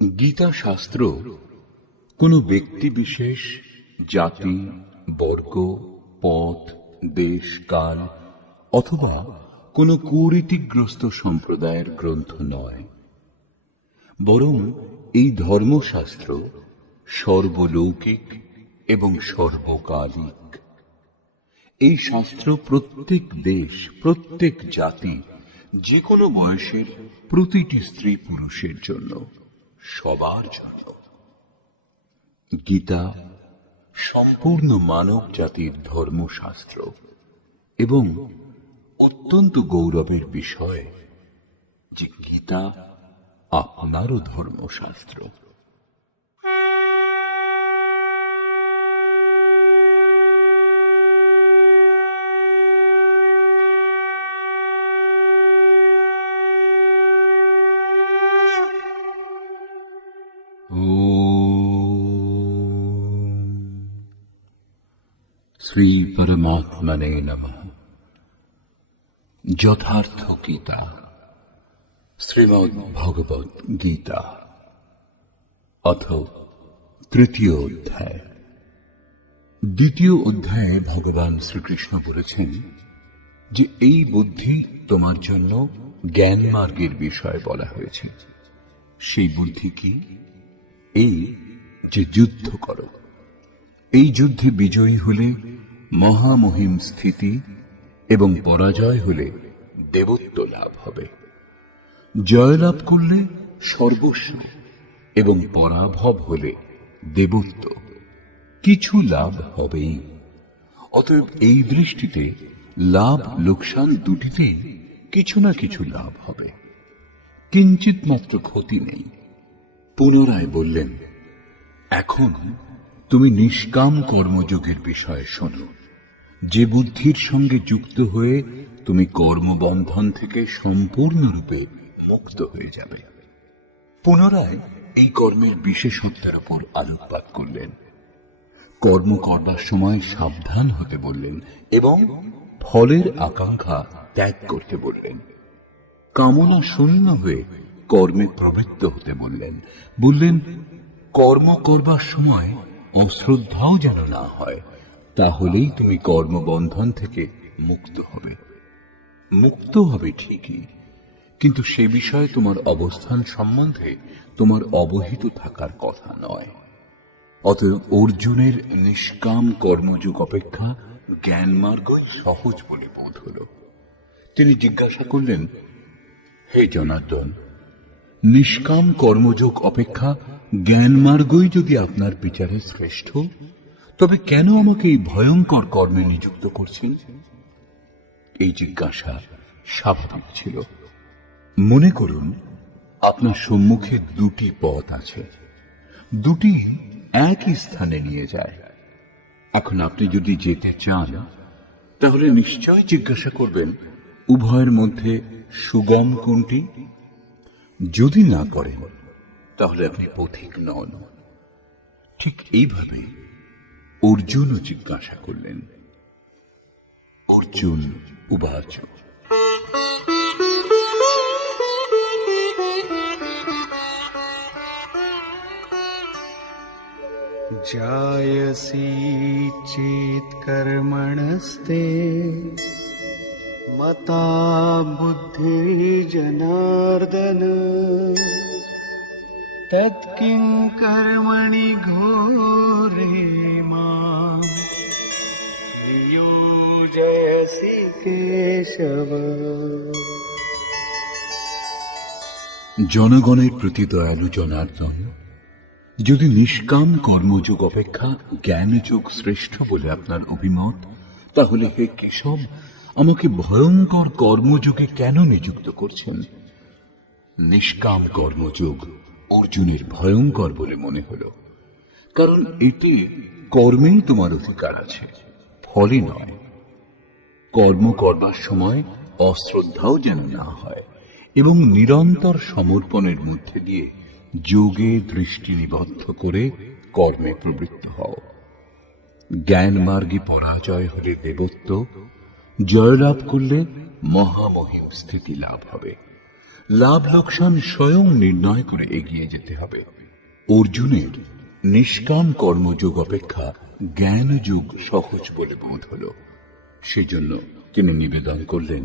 গীতা শাস্ত্র কোন ব্যক্তি বিশেষ, জাতি, বর্গ, পথ, দেশ, কাল অথবা কোন কুরীতিগ্রস্ত সম্প্রদায়ের গ্রন্থ নয়, বরং এই ধর্মশাস্ত্র সর্বলৌকিক এবং সর্বকালিক। এই শাস্ত্র প্রত্যেক দেশ, প্রত্যেক জাতি, যে কোনো বয়সের প্রতিটি স্ত্রী পুরুষের জন্য, সবার জন্য। গীতা সম্পূর্ণ মানব জাতির ধর্মশাস্ত্র এবং অত্যন্ত গৌরবের বিষয় যে গীতা আপনারও ধর্মশাস্ত্র। শ্রী পরমাত্মনে নমঃ। যথার্থ গীতা, শ্রীমদ্ ভগবৎ গীতা, অথ তৃতীয় অধ্যায়। দ্বিতীয় অধ্যায়ে ভগবান শ্রীকৃষ্ণ বলেছেন যে এই বুদ্ধি তোমার জন্য জ্ঞান মার্গের বিষয় বলা হয়েছে। সেই বুদ্ধি কি? এই যে যুদ্ধ করো। এই যুদ্ধে বিজয়ী হলে মহামহিম স্থিতি এবং পরাজয় হলে দেবত্ব লাভ হবে। জয়লাভ করলে সর্বস্ব এবং পরাভব হলে দেবত্ব, কিছু লাভ হবেই। অতএব এই দৃষ্টিতে লাভ লোকসান দুটিতেই কিছু না কিছু লাভ হবে, কিঞ্চিত মাত্র ক্ষতি নেই। পুনরায় বললেন, এখন তুমি নিষ্কাম কর্মযোগের বিষয়ে শোনো, যে বুদ্ধির সঙ্গে যুক্ত হয়ে তুমি কর্মবন্ধন থেকে সম্পূর্ণরূপে মুক্ত হয়ে যাবে। পুনরায় এই কর্মের বিশেষত্বের উপর আলোকপাত করলেন। কর্ম করবার সময় সাবধান হতে বললেন এবং ফলের আকাঙ্ক্ষা ত্যাগ করতে বললেন। কামনা শূন্য হয়ে কর্মে প্রবৃত্ত হতে বললেন। বললেন, কর্ম করবার সময় অশ্রদ্ধাও যেন না হয়, তাহলেই তুমি কর্মবন্ধন থেকে মুক্ত হবে। মুক্ত হবে ঠিকই, কিন্তু সে বিষয়ে তোমার অবস্থান সম্বন্ধে তোমার অবহিত থাকার কথা নয়। অতএব অর্জুনের নিষ্কাম কর্মযোগ অপেক্ষা জ্ঞান মার্গই সহজ বলে বোধ হল। তিনি জিজ্ঞাসা করলেন, হে জনার্দন, নিষ্কাম কর্মযোগ অপেক্ষা জ্ঞান মার্গই যদি আপনার বিচারে শ্রেষ্ঠ, তবে কেন আমাকে এই ভয়ঙ্কর কর্মে নিযুক্ত করছেন? এই জিজ্ঞাসা স্বাভাবিক ছিল। মনে করুন, আপনার সম্মুখে দুটি পথ আছে, দুটি একই স্থানে নিয়ে যায়। এখন আপনি যদি যেতে চান, তাহলে নিশ্চয় জিজ্ঞাসা করবেন, উভয়ের মধ্যে সুগম কোনটি? যদি না করেন, তাহলে আপনি পথিক নন। ঠিক এইভাবে অর্জুনও জিজ্ঞাসা করলেন। অর্জুন উবাচ, जायसी चेत् कर्मणस्ते मता बुद्धिर्जनार्दन तत्किं कर्मणि घोरे मां नियोजयसि केशव। জনগণের প্রতি দয়ালু জনার্দন, যদি নিষ্কাম কর্মযোগ অপেক্ষা জ্ঞানযোগ শ্রেষ্ঠ বলে আপনার অভিমত, তাহলে হে কেশব, আমাকে ভয়ঙ্কর কর্মযোগে কেন নিযুক্ত করছেন? নিষ্কাম কর্মযোগ অর্জুনের ভয়ঙ্কর বলে মনে হল, কারণ এতে কর্মেই তোমার অধিকার আছে, ফলে নয়। কর্ম করবার সময় অশ্রদ্ধাও যেন না হয় এবং নিরন্তর সমর্পণের মধ্যে দিয়ে যোগে দৃষ্টি নিবদ্ধ করে কর্মে প্রবৃত্ত হও। জ্ঞান মার্গে পরাজয় হলে দেবত্ব, জয়লাভ করলে মহামহিম স্থিতি লাভ হবে। লাভ লোকসান স্বয়ং নির্ণয় করে এগিয়ে যেতে হবে। অর্জুনের নিষ্কাম কর্মযোগ অপেক্ষা জ্ঞানযোগ সহজ বলে বোধ হল। সেজন্য তিনি নিবেদন করলেন,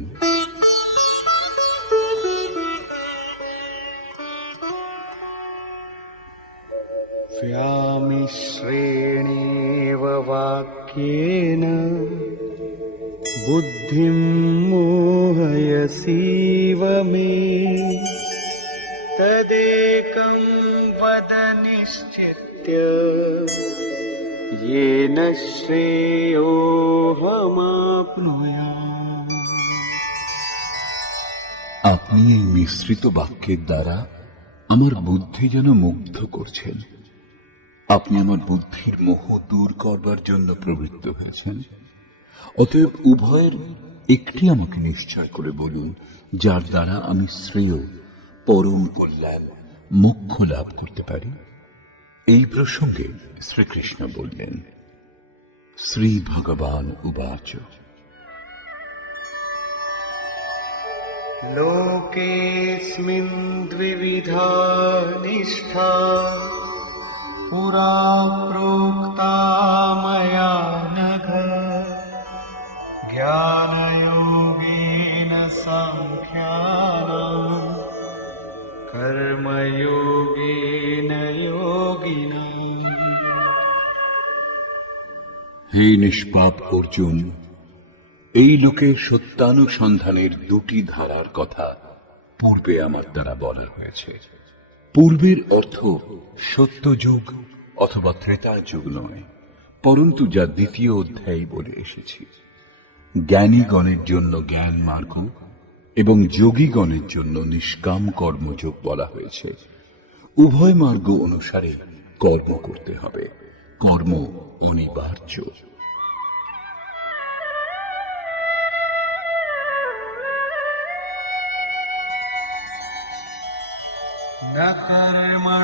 व्यामिश्रेणेव वाक्येन बुद्धिं मोहयसीव मे तदेकं वद निश्चित्य येन श्रेयोऽहमाप्नुयाम्। আপনি এই মিশ্রিত বাক্যের দ্বারা আমার বুদ্ধি যেন মুগ্ধ করছেন। আপনি আমার বুদ্ধির মোহ দূর করবার জন্য প্রবৃত্ত হয়েছেন। অতএব উভয়ের একটি আমাকে নিশ্চয় করে বলুন, যার দ্বারা আমি শ্রেয়, পরম কল্যাণ, মোক্ষ লাভ করতে পারি। এই প্রসঙ্গে শ্রীকৃষ্ণ বললেন, শ্রী ভগবান উবাচ, लोकेऽस्मिन् द्विविधा निष्ठा पुरा प्रोक्ता मया नघ ज्ञानयोगेन साङ्ख्यानां कर्मयोगेन योगिनाम्। হে নিষ্পাপ অর্জুন, এই লোকের সত্যানুসন্ধানের দুটি ধারার কথা পূর্বে আমার দ্বারা বলা হয়েছে। পূর্বের অর্থ সত্যযুগ অথবা ত্রেতা যুগ নয়, পরন্তু যা দ্বিতীয় অধ্যায়ে বলে এসেছি। জ্ঞানীগণের জন্য জ্ঞান মার্গ এবং যোগীগণের জন্য নিষ্কাম কর্মযোগ বলা হয়েছে। উভয় মার্গ অনুসারে কর্ম করতে হবে, কর্ম অনিবার্য। न कर्मणामनारम्भात्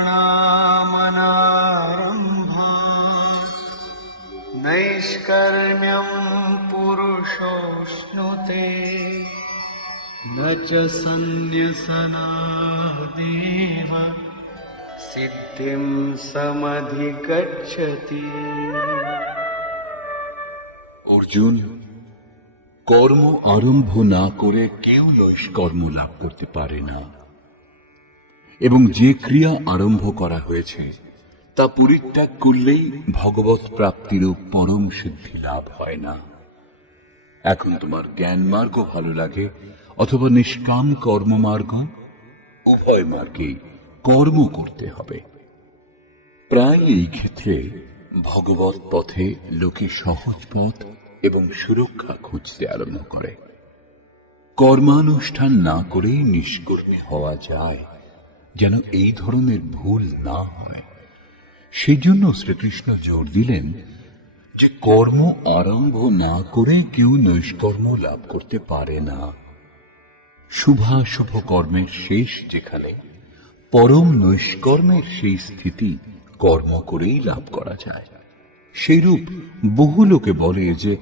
नैष्कर्म्यं पुरुषोऽश्नुते न च सन्न्यसनादेव सिद्धिं समधिगच्छति। অর্জুন, কর্ম আরম্ভ না করে কেউ নৈষ্কর্ম লাভ করতে পারে না, এবং যে ক্রিয়া আরম্ভ করা হয়েছে তা পরিত্যাগ করলেই ভগবৎ প্রাপ্তিরূপ পরম সিদ্ধি লাভ হয় না। এখন তোমার জ্ঞান মার্গ ভালো লাগে অথবা নিষ্কাম কর্ম মার্গ, উভয় মার্গেই কর্ম করতে হবে। প্রায় এই ক্ষেত্রে ভগবৎ পথে লোকে সহজ পথ এবং সুরক্ষা খুঁজতে আরম্ভ করে। কর্মানুষ্ঠান না করেই নিষ্কর্মী হওয়া যায়, যেন এই ধরনের ভুল না হয়। সেই জন্য শ্রীকৃষ্ণ জোর দিলেন যে কর্ম আরম্ভ না করে কেউ নৈষ্কর্ম লাভ করতে পারে না। শুভাশুভ কর্মের শেষ যেখানে, পরম নৈষ্কর্মের সেই স্থিতি কর্ম করেই লাভ করা যায়। সেইরূপ বহু লোকে বলে যে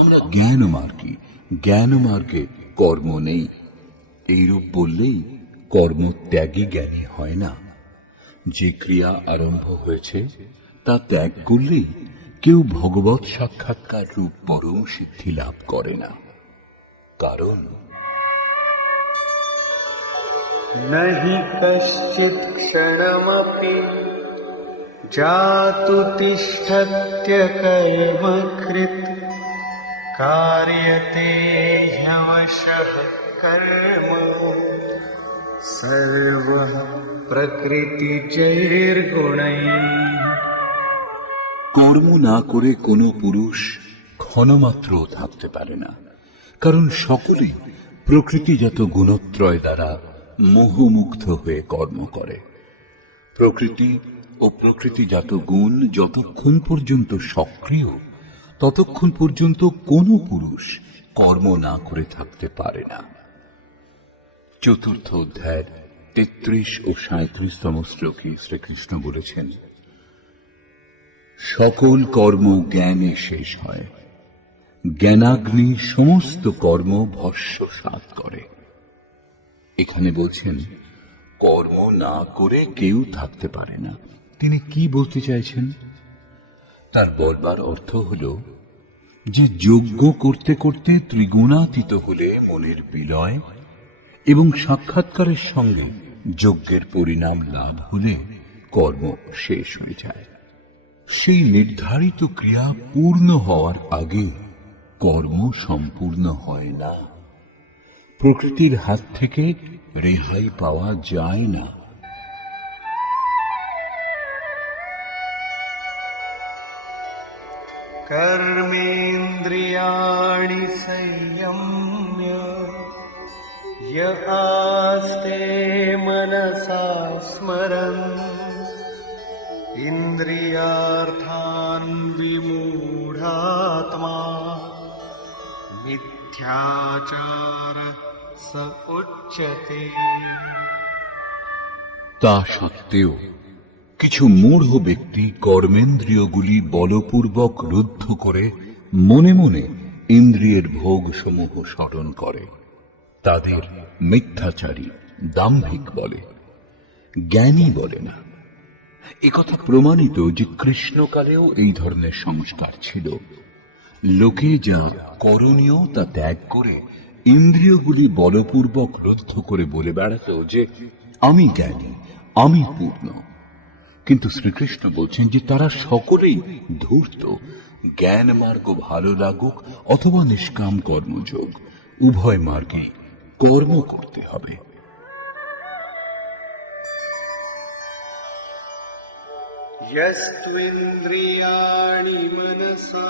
আমরা জ্ঞান মার্গী, জ্ঞান মার্গে কর্ম নেই। এইরূপ বললেই কর্মত্যাগী জ্ঞানী হয় না। যে ক্রিয়া আরম্ভ হয়েছে তা ত্যাগ করলেই কেউ ভগবৎ সাক্ষাৎকার রূপ পরম সিদ্ধি লাভ করে না। কারণ नहि कश्चित् क्षणमपि जातु तिष्ठत्य कर्मकृत् कार्यते ह्यवशः कर्म सर्वः प्रकृतिजैर्गुणैः। কর্ম না করে কোনো পুরুষ ক্ষণমাত্রও থাকতে পারে না, কারণ সকলেই প্রকৃতিজাত গুণত্রয় দ্বারা মোহমুগ্ধ হয়ে কর্ম করে। প্রকৃতি ও প্রকৃতিজাত গুণ যতক্ষণ পর্যন্ত সক্রিয়, ততক্ষণ পর্যন্ত কোনো পুরুষ কর্ম না করে থাকতে পারে না। চতুর্থ অধ্যায়ের 33 ও 37তম শ্লোকে শ্রীকৃষ্ণ বলেছেন, সকল কর্ম জ্ঞানে শেষ হয়, জ্ঞানাগ্নি সমস্ত কর্ম ভস্মসাৎ করে। এখানে বলছেন কর্ম না করে কেউ থাকতে পারে না। তিনি কি বলতে চাইছেন? তার বলবার অর্থ হল যে যজ্ঞ করতে করতে ত্রিগুণাতীত হলে মনের বিলয় এবং সাক্ষাৎকারের সঙ্গে যজ্ঞের পরিণাম লাভ হলে কর্ম শেষ হয়ে যায়। সেই নির্ধারিত ক্রিয়া পূর্ণ হওয়ার আগে কর্ম সম্পূর্ণ হয় না। প্রকৃতির হাত থেকে রেহাই পাওয়া যায় না। कर्मेन्द्रियाणि संयम्य य आस्ते मनसा स्मरन् इन्द्रियार्थान् विमूढात्मा मिथ्याचार स उच्यते। তা সত্ত্বেও কিছু মূঢ় ব্যক্তি কর্মেন্দ্রিয়গুলি বলপূর্বক রুদ্ধ করে মনে মনে ইন্দ্রিয়ের ভোগ সমূহ স্মরণ করে। তাদের মিথ্যাচারী, দাম্ভিক বলে, জ্ঞানী বলে না। একথা প্রমাণিত যে কৃষ্ণকালেও এই ধরনের সংস্কার ছিল। লোকে যা করণীয় তা ত্যাগ করে ইন্দ্রিয়গুলি বলপূর্বক রুদ্ধ করে বলে বেড়াত যে আমি জ্ঞানী, আমি পূর্ণ। কিন্তু শ্রীকৃষ্ণ বলছেন যে তারা সকলেই ধূর্ত। জ্ঞান মার্গ ভালো লাগুক অথবা নিষ্কাম কর্মযোগ, উভয় মার্গে কর্ম করতে হবে। यस्त्विन्द्रियाणि मनसा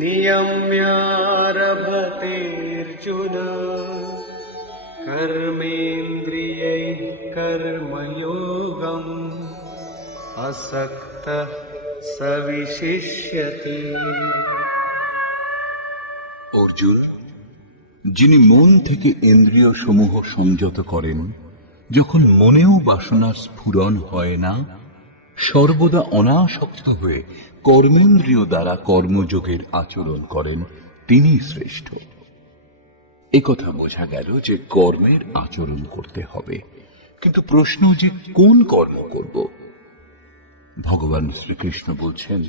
नियम्यारभतेऽर्जुन कर्मेन्द्रियैः कर्मयोगम् असक्तः स विशिष्यते। অর্জুন, যিনি মন থেকে ইন্দ্রিয় সমূহ সংযত করেন, যখন মনেও বাসনার স্ফুরণ হয় না, সর্বদা অনাসক্ত হয়ে কর্মেন্দ্রিয় দ্বারা কর্মযোগের আচরণ করেন, তিনি শ্রেষ্ঠ। একথা বোঝা গেল যে কর্মের আচরণ করতে হবে, কিন্তু প্রশ্ন যে কোন কর্ম করব? ভগবান শ্রীকৃষ্ণ বলছেন,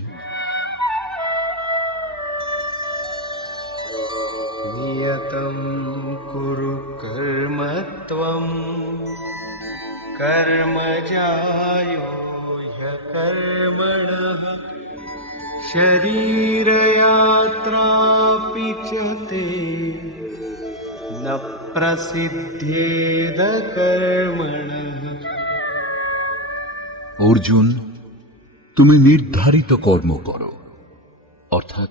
नियतं कुरु कर्म त्वं कर्म जायो ह्यकर्मणः शरीरयात्रापि च ते न प्रसिद्धेद कर्मणः। অর্জুন, তুমি নির্ধারিত কর্ম করো, অর্থাৎ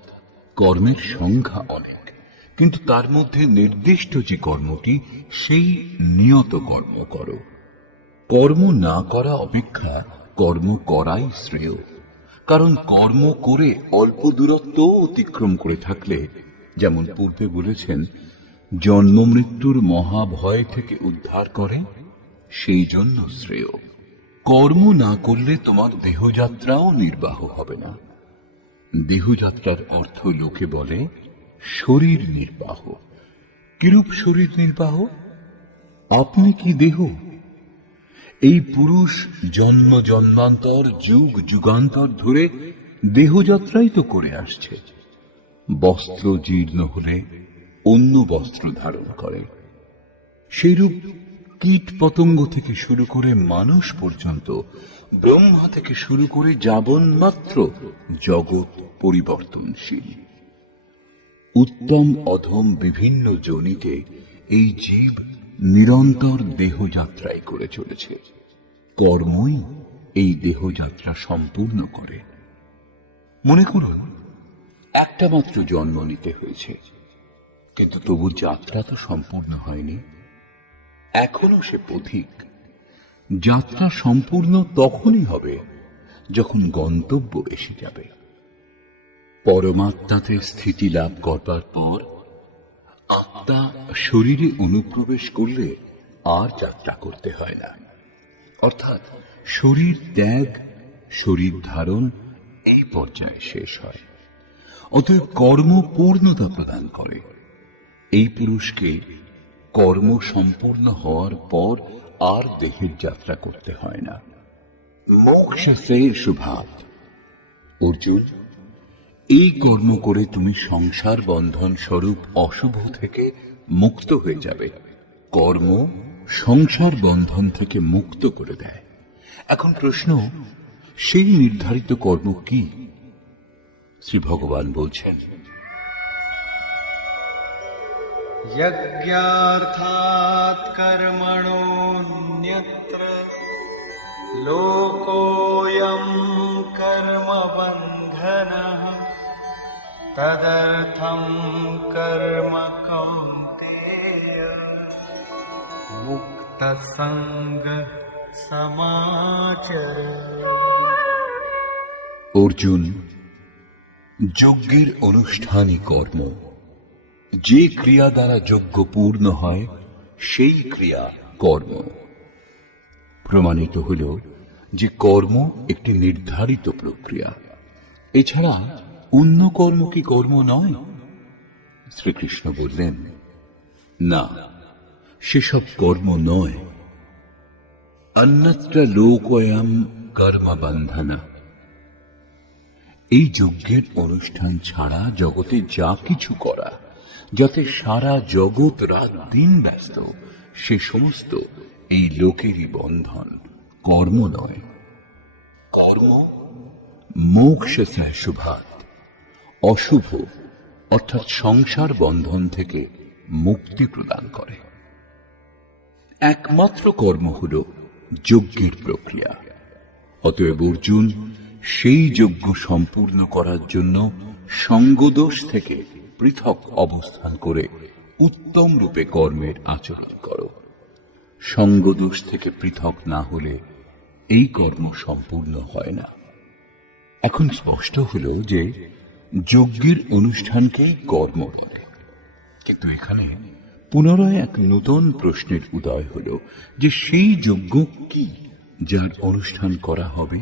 কর্মের সংখ্যা অনেক, কিন্তু তার মধ্যে নির্দিষ্ট যে কর্মটি সেই নিয়ত কর্ম করো। কর্ম না করা অপেক্ষা কর্ম করাই শ্রেয়, কারণ কর্ম করে অল্প দূরত্ব অতিক্রম করে থাকলে, যেমন পূর্বে বলেছেন, জন্ম মৃত্যুর মহাভয় থেকে উদ্ধার করে, সেই জন্য শ্রেয়। কর্ম না করলে তোমার দেহযাত্রাও নির্বাহ হবে না। দেহযাত্রার অর্থ লোকে বলে শরীর নির্বাহ। কিরূপ শরীর নির্বাহ? আপনি কি দেহ? এই পুরুষ জন্ম জন্মান্তর যুগ যুগান্তর ধরে দেহযাত্রাই তো করে আসছে। বস্ত্র জীর্ণ হলে অন্য বস্ত্র ধারণ করে। সেইরূপ কীট পতঙ্গ থেকে শুরু করে মানুষ পর্যন্ত, ব্রহ্মা থেকে শুরু করে যাবন্মাত্র জগৎ পরিবর্তনশীল। উত্তম অধম বিভিন্ন যোনিতে এই জীব নিরন্তর দেহযাত্রাই করে চলেছে। কর্মই এই দেহযাত্রা সম্পূর্ণ করে। মনে করুন, একটা মাত্র জন্ম নিতে হয়েছে, কিন্তু তবু যাত্রা তো সম্পূর্ণ হয়নি। এখনো সে পথিক। যাত্রা সম্পূর্ণ তখনই হবে যখন গন্তব্য এসে যাবে। পরমাত্মাতে স্থিতি লাভ করবার পর আত্মা শরীরে অনুপ্রবেশ করলে আর যাত্রা করতে হয় না। অর্থাৎ শরীর ত্যাগ, শরীর ধারণ এই পর্যায়ে শেষ হয়। অতএব কর্ম পূর্ণতা প্রদান করে। এই পুরুষকে কর্ম সম্পূর্ণ হওয়ার পর আর দেহের যাত্রা করতে হয় না। মোক্ষ সে শুভাত। অর্জুন, এই কর্ম করে তুমি সংসার বন্ধন স্বরূপ অশুভ থেকে মুক্ত হয়ে যাবে। কর্ম সংসার বন্ধন থেকে মুক্ত করে দেয়। এখন প্রশ্ন, সেই নির্ধারিত কর্ম কি? শ্রী ভগবান বলছেন, यज्ञार्थात् कर्मणोऽन्यत्र लोकोऽयं कर्मबन्धनः तदर्थं कर्म कौन्तेय मुक्तसङ्गः समाचर। অর্জুন, যজ্ঞের অনুষ্ঠানই কর্ম। যে ক্রিয়া দ্বারা যজ্ঞ পূর্ণ হয় সেই ক্রিয়া কর্ম। প্রমাণিত হল যে কর্ম একটি নির্ধারিত প্রক্রিয়া। এছাড়া অন্য কর্ম কি কর্ম নয়? শ্রীকৃষ্ণ বললেন, না, সেসব কর্ম নয়। অন্যত্র লোকয়াম কর্মবন্ধনা। এই যজ্ঞের অনুষ্ঠান ছাড়া জগতে যা কিছু করা, যাতে সারা জগৎ রাত দিন ব্যস্ত, সে সমস্ত এই লোকেরই বন্ধন, কর্ম নয়। কর্ম মোক্ষ শুভাত, অশুভ অর্থাৎ সংসার বন্ধন থেকে মুক্তি প্রদান করে। একমাত্র কর্ম হল যজ্ঞের প্রক্রিয়া। অতএব অর্জুন, সেই যজ্ঞ সম্পূর্ণ করার জন্য সঙ্গদোষ থেকে পৃথক অবস্থান করে উত্তম রূপে কর্মের আচরণ করো। সঙ্গদোষ থেকে পৃথক না হলে এই কর্ম সম্পূর্ণ হয় না। এখন স্পষ্ট হল যে যজ্ঞের অনুষ্ঠানকেই কর্ম বলে। কিন্তু এখানে পুনরায় এক নতুন প্রশ্নের উদয় হল যে সেই যজ্ঞ কি যার অনুষ্ঠান করা হবে?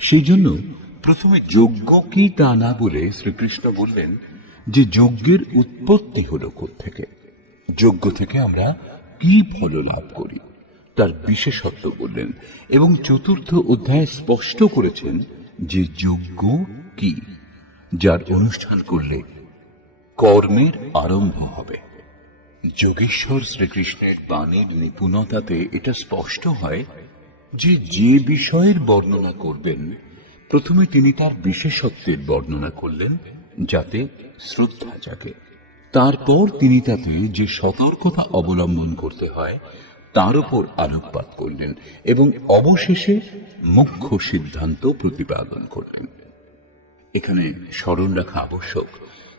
সেই জন্য প্রথমে যজ্ঞ কি তা না বলে শ্রীকৃষ্ণ বললেন যে যজ্ঞের উৎপত্তি হল কোত্থেকে, যজ্ঞ থেকে আমরা কি ফল লাভ করি তার বিশেষত্ব বললেন, এবং চতুর্থ অধ্যায়ে স্পষ্ট করেছেন যে যজ্ঞ কি যার অনুষ্ঠান করলে কর্মের আরম্ভ হবে। যোগেশ্বর শ্রীকৃষ্ণের বাণীর নিপুণতাতে এটা স্পষ্ট হয় যে যে বিষয়ের বর্ণনা করবেন প্রথমে তিনি তার বিশেষত্বের বর্ণনা করলেন যাতে শ্রদ্ধা জাগে। তারপর তিনি তাতে যে সতর্কতা অবলম্বন করতে হয় তার উপর আলোকপাত করলেন এবং অবশেষে মুখ্য সিদ্ধান্ত প্রতিপাদন করলেন। এখানে স্মরণ রাখা আবশ্যক,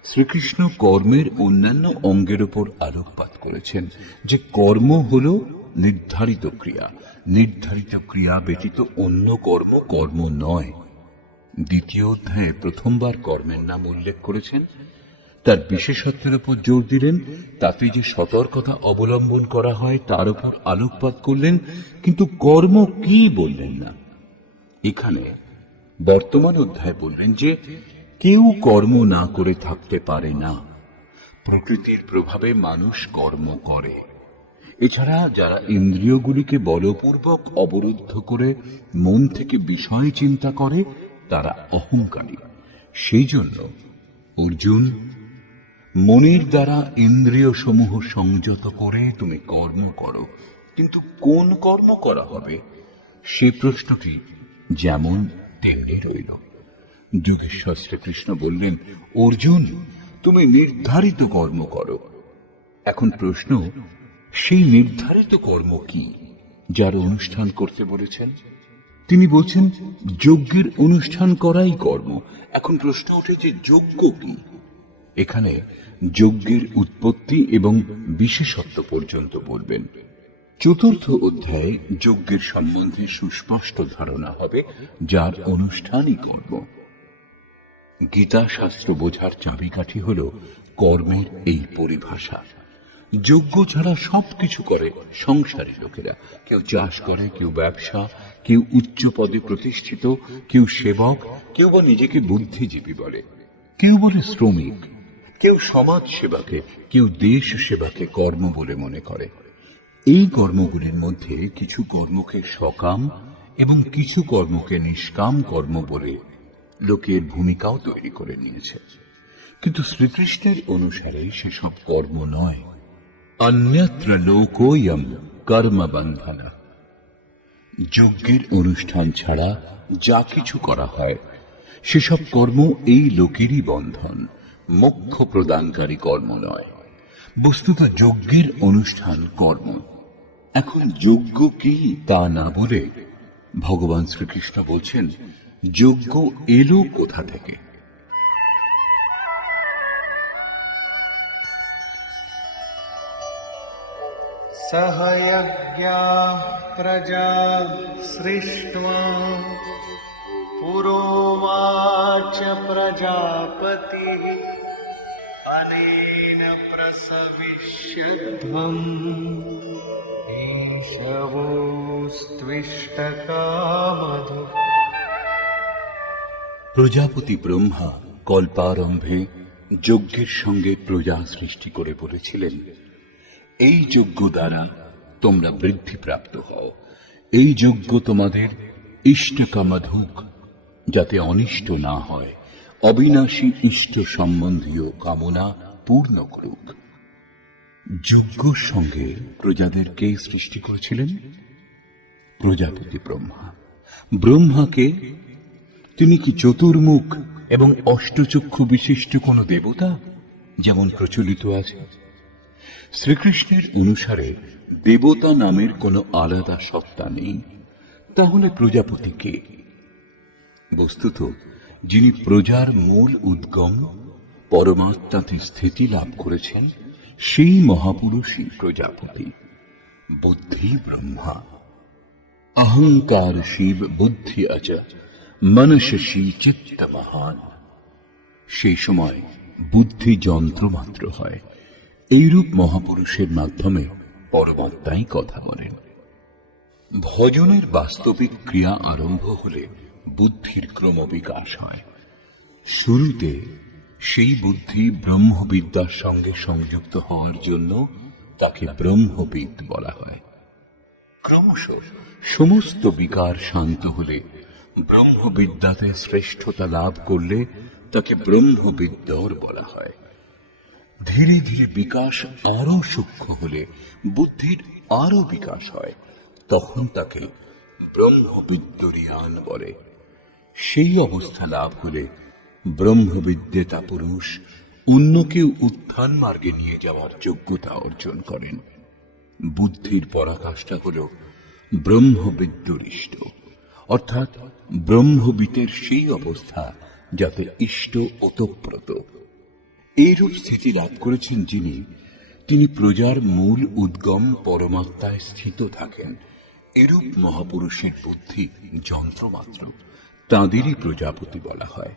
শ্রীকৃষ্ণ কর্মের অন্যান্য অঙ্গের উপর আলোকপাত করেছেন যে কর্ম হল নির্ধারিত ক্রিয়া। নির্ধারিত ক্রিয়া ব্যতীত অন্য কর্ম কর্ম নয়। দ্বিতীয় অধ্যায়ে প্রথমবার কর্মের নাম উল্লেখ করেছেন, তার বিশেষত্বের উপর জোর দিলেন, তাতে যে সতর্কতা অবলম্বন করা হয় তার উপর আলোকপাত করলেন, কিন্তু কর্ম কি বললেন না। এখানে বর্তমান অধ্যায় বললেন যে কেউ কর্ম না করে থাকতে পারে না। প্রকৃতির প্রভাবে মানুষ কর্ম করে। এছাড়া যারা ইন্দ্রিয়গুলিকে বলপূর্বক অবরুদ্ধ করে মন থেকে বিষয় চিন্তা করে তারা অহংকারী। সেই জন্য অর্জুন, মনের দ্বারা ইন্দ্রিয় সমূহ সংযত করে তুমি কর্ম করো, কিন্তু কোন কর্ম করা হবে সে প্রশ্নটি যেমন তেমনি রইল। যোগেশ্বর শ্রীকৃষ্ণ বললেন, অর্জুন, তুমি নির্ধারিত কর্ম করো। এখন প্রশ্ন, সেই নির্ধারিত কর্ম কি যার অনুষ্ঠান করতে বলেছেন? তিনি বলছেন যজ্ঞের অনুষ্ঠান করাই কর্ম। এখন প্রশ্ন ওঠে যে যজ্ঞ কি? এখানে যজ্ঞের উৎপত্তি এবং বিশেষত্ব পর্যন্ত বলবেন। চতুর্থ অধ্যায়ে যজ্ঞের সম্বন্ধে সুস্পষ্ট ধারণা হবে যার অনুষ্ঠানই কর্ম। গীতা শাস্ত্র বোঝার চাবিকাঠি হল কর্মের এই পরিভাষা। যজ্ঞ ছাড়া সবকিছু করে সংসারী লোকেরা। কেউ চাষ করে, কেউ ব্যবসা, কেউ উচ্চ পদে প্রতিষ্ঠিত, কেউ সেবক, কেউ বা নিজেকে বুদ্ধিজীবী বলে, কেউ বলে শ্রমিক। কেউ সমাজ সেবাকে, কেউ দেশ সেবাকে কর্ম বলে মনে করে। এই কর্মগুলির মধ্যে কিছু কর্মকে সকাম এবং কিছু কর্মকে নিষ্কাম কর্ম বলে লোকের ভূমিকাও তৈরি করে নিয়েছে। কিন্তু শ্রীকৃষ্ণের অনুসারে সেসব কর্ম নয়। অন্যত্র লোকোয়ম কর্ম বন্ধনা। যজ্ঞের অনুষ্ঠান ছাড়া যা কিছু করা হয় সেসব কর্ম এই লোকেরই বন্ধন, মোক্ষ প্রদানকারী কর্ম নয়। বস্তুত যজ্ঞের অনুষ্ঠান কর্ম। এখন যজ্ঞ কি তা না বলে ভগবান শ্রীকৃষ্ণ বলছেন, যজ্ঞ এলো কোথা থেকে? सह यज्ञा प्रजा सृष्ट्वा पुरोवाच प्रजापतिः अनेन प्रसविष्यध्वम् ईशवोस्त्विष्टकामधु। প্রজাপতি ব্রহ্মা কল্পারম্ভে যজ্ঞের সঙ্গে প্রজা সৃষ্টি করে বলেছিলেন, এই যজ্ঞ দ্বারা তোমরা বৃদ্ধি প্রাপ্ত হও। এই যজ্ঞ তোমাদের ইষ্টকামধুক, যাতে অনিষ্ট না হয়, অবিনাশী ইষ্ট সম্বন্ধীয় কামনা পূর্ণ করুক। যজ্ঞর সঙ্গে প্রজাদেরকে সৃষ্টি করেছিলেন প্রজাপতি ব্রহ্মা। ব্রহ্মাকে, তিনি কি চতুর্মুখ এবং অষ্টচক্ষু বিশিষ্ট কোন দেবতা যেমন প্রচলিত আছে? শ্রীকৃষ্ণের অনুসারে দেবতা নামের কোন আলাদা সত্তা নেই। তাহলে প্রজাপতি কে? বস্তুত যিনি প্রজার মূল উদ্গম, পরমাত্মাতে স্থিতি লাভ করেছেন, সেই মহাপুরুষই প্রজাপতি। বুদ্ধি ব্রহ্মা, অহংকার শিব, বুদ্ধি অজ, মনসী চিত্ত মহান। সেই সময় বুদ্ধি যন্ত্র মাত্র হয়। এইরূপ মহাপুরুষের মাধ্যমে পরমাত্মাই কথা বলেন। ভজনের বাস্তবিক ক্রিয়া আরম্ভ হলে বুদ্ধির ক্রমবিকাশ হয়। শুরুতে সেই বুদ্ধি ব্রহ্মবিদ্যার সঙ্গে সংযুক্ত হওয়ার জন্য তাকে ব্রহ্মবিদ বলা হয়। ক্রমশ সমস্ত বিকার শান্ত হলে, ব্রহ্মবিদ্যাতে শ্রেষ্ঠতা লাভ করলে তাকে ব্রহ্মবিদ্যর বলা হয়। ধীরে ধীরে বিকাশ আরো সূক্ষ্ম হলে, বুদ্ধির আরো বিকাশ হয়, তখন তাকে ব্রহ্মবিদ্যরিয়ান বলে। সেই অবস্থা লাভ হলে ব্রহ্মবিদ্যেতা পুরুষ অন্যকেও উত্থান মার্গে নিয়ে যাওয়ার যোগ্যতা অর্জন করেন। বুদ্ধির পরাকাষ্ঠা হল ব্রহ্মবিদ্যরিষ্ট, অর্থাৎ ব্রহ্মবিদের সেই অবস্থা যাতে ইষ্ট ওতপ্রোত। এইরূপ স্থিতি লাভ করেছেন যিনি, তিনি প্রজার মূল উদ্গম পরমাত্মায় স্থিত থাকেন। এরূপ মহাপুরুষের বুদ্ধি যন্ত্রমাত্র, তাঁদেরই প্রজাপতি বলা হয়।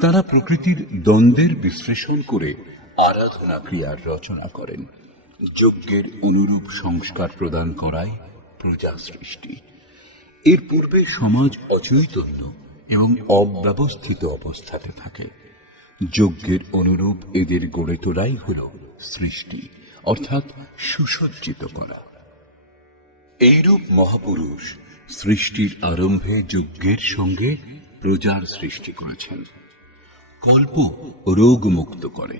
তারা প্রকৃতির দ্বন্দ্বের বিশ্লেষণ করে আরাধনা ক্রিয়ার রচনা করেন। যজ্ঞের অনুরূপ সংস্কার প্রদান করাই প্রজা সৃষ্টি। এর পূর্বে সমাজ অচৈতন্য এবং অব্যবস্থিত অবস্থাতে থাকে। যজ্ঞের অনুরূপ এদের গড়ে তোলাই হল সৃষ্টি, অর্থাৎ সুসজ্জিত করা। এইরূপ মহাপুরুষ সৃষ্টির আরম্ভে যজ্ঞের সঙ্গে প্রজার সৃষ্টি করেছেন। কল্প রোগ মুক্ত করে,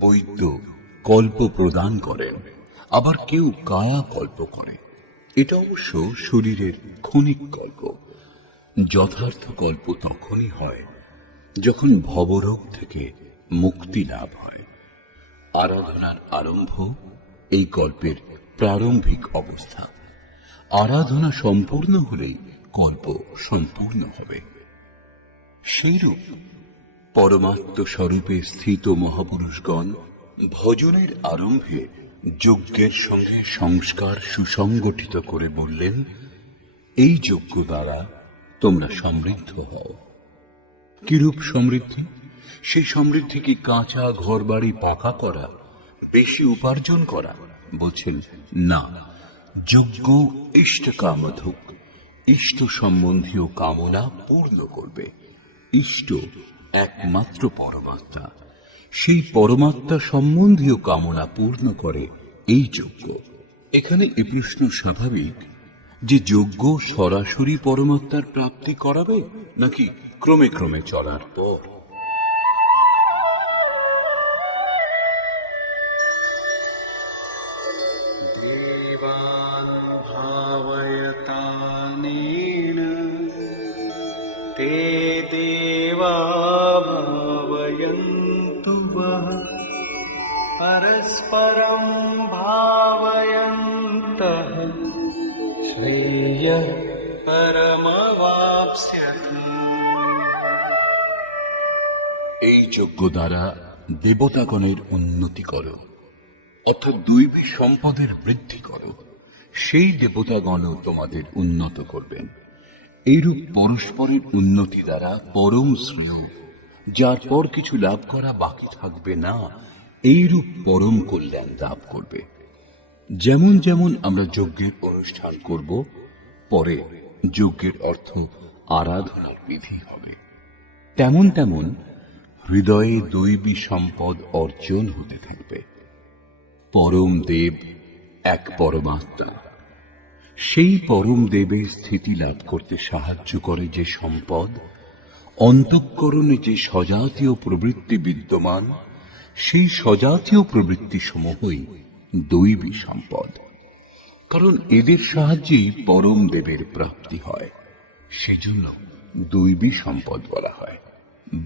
বৈদ্য কল্প প্রদান করেন, আবার কেউ কায়া কল্প করে। এটা অবশ্য শরীরের ক্ষণিক কল্প। যথার্থ কল্প তখনই হয় যখন ভবরোগ থেকে মুক্তি লাভ হয়। আরাধনার আরম্ভ এই কল্পের প্রারম্ভিক অবস্থা। আরাধনা সম্পূর্ণ হলেই কল্প সম্পূর্ণ হবে। সেইরূপ পরমাত্ম স্বরূপে স্থিত মহাপুরুষগণ ভজনের আরম্ভে যজ্ঞের সঙ্গে সংস্কার সুসংগঠিত করে বললেন, এই যজ্ঞ দ্বারা তোমরা সমৃদ্ধ হও। কিরূপ সমৃদ্ধি? সেই সমৃদ্ধি কি কাঁচা ঘরবাড়ি পাকা করা, বেশি উপার্জন করা? বলছেন না, যজ্ঞ ইষ্ট কামধুক, ইষ্ট সম্বন্ধীয় কামনা পূর্ণ করবে। ইষ্ট একমাত্র পরমাত্মা, সেই পরমাত্মা সম্বন্ধীয় কামনা পূর্ণ করে এই যজ্ঞ। এখানে এ প্রশ্ন স্বাভাবিক যে যজ্ঞ সরাসরি পরমাত্মার প্রাপ্তি করাবে নাকি ক্রমে ক্রমে চলার পর। देवान् भावयतानेन ते देवा भावयन्तु वः परस्परं भावयन्तः श्रेयः परमवाप्स्यति। এই যজ্ঞ দ্বারা দেবতাগণের উন্নতি করো, অর্থাৎ দৈবী সম্পদের বৃদ্ধি করো, সেই দেবতাগণও তোমাদের উন্নত করবেন। এইরূপ পরস্পরের উন্নতি দ্বারা পরম শ্রেয়, যার পর কিছু লাভ করা বাকি থাকবে না, এইরূপ পরম কল্যাণ লাভ করবে। যেমন যেমন আমরা যজ্ঞের অনুষ্ঠান করব, পরে যজ্ঞের অর্থ আরাধনার বিধি হবে, তেমন তেমন হৃদয়ে দৈবী সম্পদ অর্জন হতে থাকবে। পরম দেব এক পরমাত্মা, সেই পরম দেবের স্থিতি লাভ করতে সাহায্য করে যে সম্পদ, অন্তঃকরণে যে সজাতীয় প্রবৃত্তি বিদ্যমান, সেই সজাতীয় প্রবৃত্তি সমূহই দৈবী সম্পদ। কারণ এদের সাহায্যেই পরম দেবের প্রাপ্তি হয়, সেজন্য দৈবী সম্পদ বলা হয়।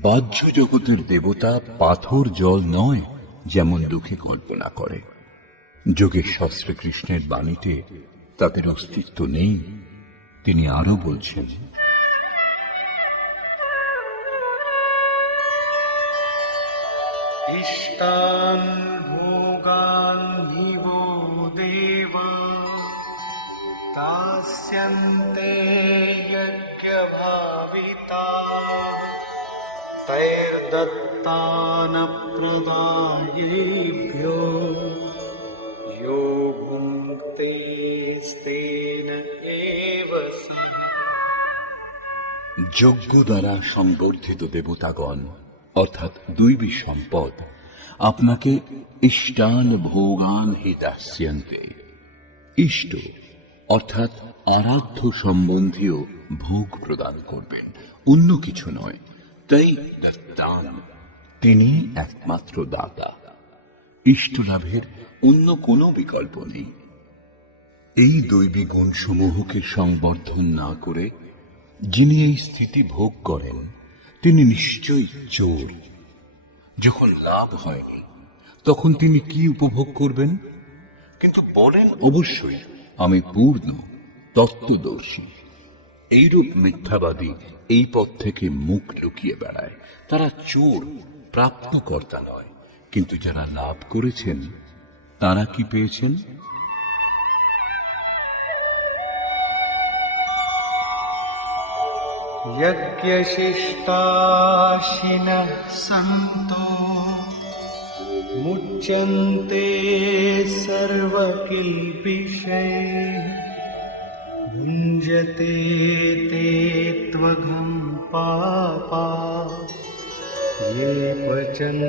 বাহ্য জগতের দেবতা পাথর জল নয়, যেমন দুঃখে কল্পনা করে। যোগেশ্বর শ্রীকৃষ্ণের বাণীতে তাদের অস্তিত্ব নেই। তিনি আরো বলছেন, इष्टान् भोगान् हि वो देव दास्यन्ते यज्ञभाविताः तैर्दत्तानप्रदायेभ्यो यो भुङ्क्तेस्तेन एव सः। যজ্ঞ দ্বারা সংবর্ধিত দেবতাগণ অর্থাৎ দৈবী সম্পদ আপনাকে ইষ্টান ভোগান হি দাস্যন্তে, ইষ্ট অর্থাৎ আরাধ্য সম্বন্ধীয় ভোগ প্রদান করবেন, অন্য কিছু নয়। তাই দত্তান, তিনি একমাত্র দাতা, ইষ্ট লাভের অন্য কোনো বিকল্প নেই। এই দৈবী গুণসমূহকে সংবর্ধন না করে যিনি এই স্থিতি ভোগ করেন, তিনি নিশ্চয়ই চোর। যখন লাভ হয়নি তখন তিনি কি উপভোগ করবেন? কিন্তু বলেন অবশ্যই আমি পূর্ণ তত্ত্বদর্শী। এইরূপ মিথ্যাবাদী এই পথ থেকে মুখ লুকিয়ে বেড়ায়। তারা চোর, প্রাপ্তকর্তা নয়। কিন্তু যারা লাভ করেছেন তারা কি পেয়েছেন? यज्ञशिष्टाशिनः सन्तो मुच्यन्ते सर्वकिल्बिषैः भुञ्जते ते त्वघं पापा ये पचन्त्यात्मकारणात्।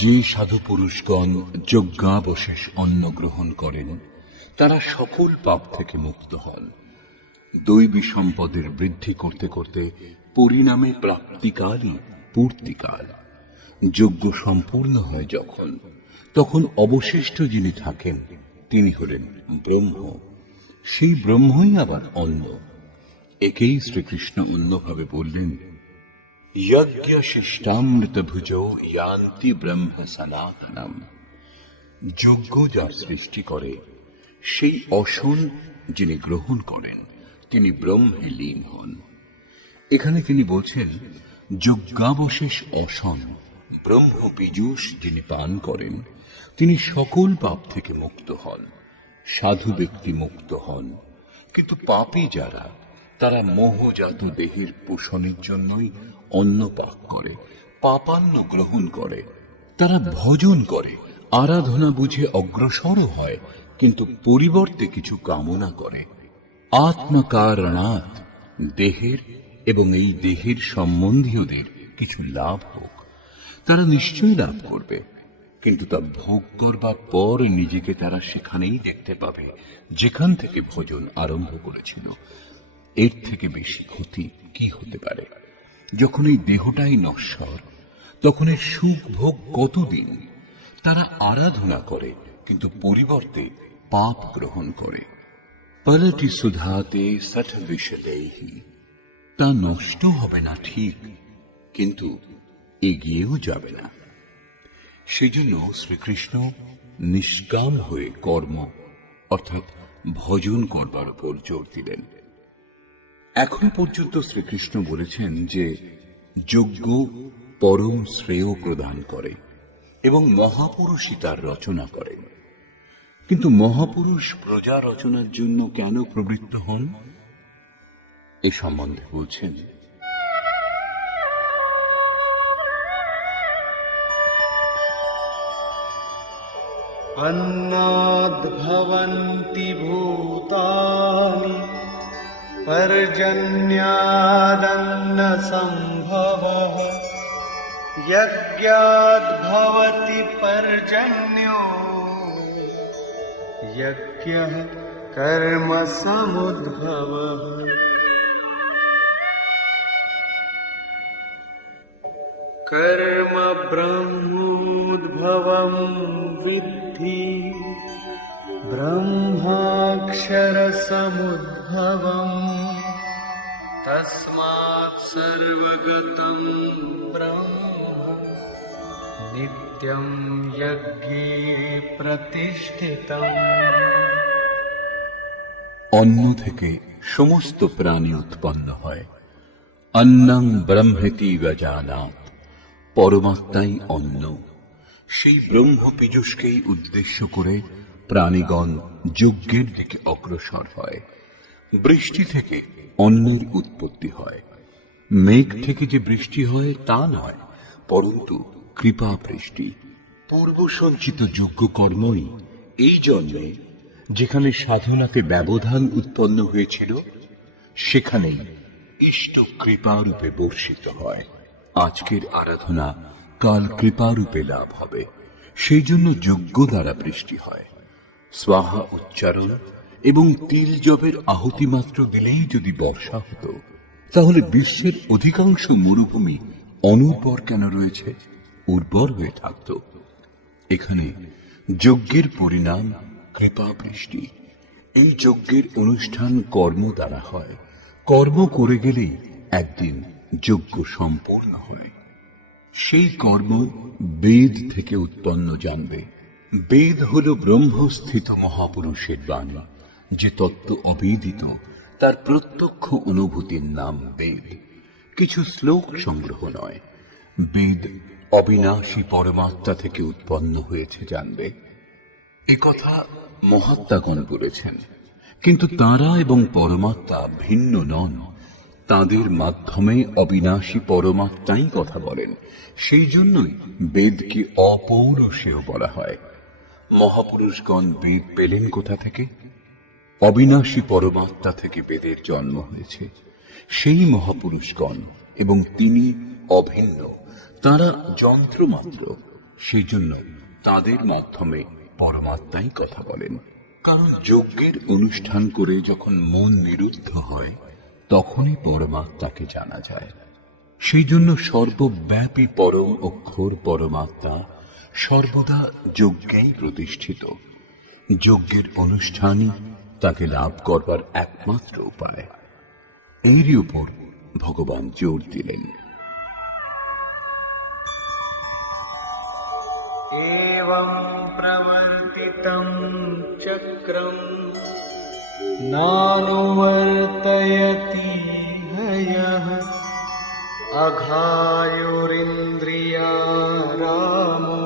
যে সাধু পুরুষগণ যজ্ঞাবশেষ অন্ন গ্রহণ করেন তারা সকল পাপ থেকে মুক্ত হন। দৈবী সম্পদের বৃদ্ধি করতে করতে পরিণামে প্রাপ্তিকালই পূর্তিকাল। যজ্ঞ সম্পূর্ণ হয় যখন, তখন অবশিষ্ট যিনি থাকেন তিনি হলেন ব্রহ্ম। সেই ব্রহ্মই আবার অন্ন। একেই শ্রীকৃষ্ণ অন্যভাবে বললেন, যজ্ঞ শিষ্টামৃত ভুজো ইয়ান্তি ব্রহ্ম সনাতনম। যজ্ঞ যার সৃষ্টি করে, সেই অসন যিনি গ্রহণ করেন তিনি ব্রহ্মে লীন হন। এখানে তিনি বলছেন, যজ্ঞাবশেষ অসন ব্রহ্ম বীজুষ যিনি পান করেন তিনি সকল পাপ থেকে মুক্ত হন। সাধু ব্যক্তি মুক্ত হন, কিন্তু পাপী যারা, তারা মোহজাত দেহের পোষণের জন্যই অন্ন পাক করে, পাপান্ন গ্রহণ করে। তারা ভজন করে, আরাধনা বুঝে অগ্রসরও হয়, কিন্তু পরিবর্তে কিছু কামনা করে। আত্মকারণাৎ দেহের এবং এই দেহের সম্বন্ধীয়দের কিছু লাভ হোক, তারা নিশ্চয়ই লাভ করবে, কিন্তু তা ভোগ করবার পর নিজেকে তারা সেখানেই দেখতে পাবে যেখান থেকে ভোজন আরম্ভ করেছিল। এর থেকে বেশি ক্ষতি কি হতে পারে? যখন এই দেহটাই নশ্বর, তখন এর সুখ ভোগ কতদিন? তারা আরাধনা করে, কিন্তু পরিবর্তে পাপ গ্রহণ করে। পালটি সুধাতে সঠ বিশদেহি, তা নষ্ট হবে না ঠিক, কিন্তু এগিয়েও যাবে না। সেই জন্য শ্রীকৃষ্ণ নিষ্কাম হয়ে কর্ম অর্থাৎ ভজন করবার উপর জোর দিলেন। এখন পর্যন্ত শ্রীকৃষ্ণ বলেছেন যে যজ্ঞ পরম শ্রেয় প্রদান করে এবং মহাপুরুষই তার রচনা করেন। কিন্তু মহাপুরুষ প্রজা রচনার জন্য কেন প্রবৃত্ত হন, এ সম্বন্ধে বলছেন, अन्नाद्भवन्ति भूतानि पर्जन्यादन्नसम्भवः यज्ञाद्भवति पर्जन्यो यज्ञः कर्म समुद्भवः। कर्म ब्रह्मोद्भवं विद्धि ब्रह्माक्षरसमुद्भवम् तस्मात् सर्वगतं ब्रह्म नित्यं यज्ञे प्रतिष्ठितम्। অন্ন থেকে সমস্ত প্রাণী উৎপন্ন হয়। অন্নং ব্রহ্মেতি জানাত, পরমাত্মাই অন্ন। সেই ব্রহ্ম পীযূষকেই উদ্দেশ্য করে প্রাণীগণ যজ্ঞের দিকে অগ্রসর হয়। বৃষ্টি থেকে অন্নের উৎপত্তি হয়। মেঘ থেকে যে বৃষ্টি হয় তা নয়, পরন্তু কৃপা বৃষ্টি। পূর্ব সঞ্চিত যজ্ঞ কর্মই এই জন্মে যেখানে সাধনাতে ব্যবধান উৎপন্ন হয়েছিল, সেখানেই ইষ্ট কৃপারূপে বর্ষিত হয়। আজকের আরাধনা কাল কৃপারূপে লাভ হবে, সেই জন্য যজ্ঞ দ্বারা বৃষ্টি হয়। স্বাহা উচ্চারণ এবং তিল জবের আহুতি মাত্র দিলেই যদি বর্ষা হতো, তাহলে বিশ্বের অধিকাংশ মরুভূমি অনুর্বর কেন রয়েছে? উর্বর হয়ে থাকত। এখানে যজ্ঞের পরিণাম কৃপা বৃষ্টি। এই যজ্ঞের অনুষ্ঠান কর্ম দ্বারা হয়। কর্ম করে গেলেই একদিন যজ্ঞ সম্পূর্ণ হয়। সেই কর্ম বেদ থেকে উৎপন্ন জানবে। বেদ হল ব্রহ্মস্থিত মহাপুরুষের বাণী। যে তত্ত্ব অবেদিত, তার প্রত্যক্ষ অনুভূতির নাম বেদ। কিছু শ্লোক সংগ্রহ নয়। বেদ অবিনাশী পরমাত্মা থেকে উৎপন্ন হয়েছে জানবে। এ কথা মহাত্মাগণ বলেছেন, কিন্তু তাঁরা এবং পরমাত্মা ভিন্ন নন। তাঁদের মাধ্যমে অবিনাশী পরমাত্মাই কথা বলেন। সেই জন্যই বেদকে অপৌরুষেয় বলা হয়। মহাপুরুষগণ বেদ পেলেন কোথা থেকে? অবিনাশী পরমাত্মা থেকে বেদের জন্ম হয়েছে। সেই মহাপুরুষগণ, এবং তিনি অভিন্ন, তাঁরা যন্ত্র মাত্র। সেই জন্য তাঁদের মাধ্যমে পরমাত্মাই কথা বলেন। কারণ যজ্ঞের অনুষ্ঠান করে যখন মন নিরুদ্ধ হয়, তখনই পরমাত্মাকে জানা যায়। সেই জন্য সর্বব্যাপী পরম অক্ষর পরমাত্মা সর্বদা যজ্ঞেই প্রতিষ্ঠিত। যজ্ঞের অনুষ্ঠানই তাকে লাভ করবার একমাত্র উপায়। এরই উপর ভগবান জোর দিলেন। एवं प्रवर्तितं चक्रं नानुवर्तयति यः अघायुरिन्द्रियारामो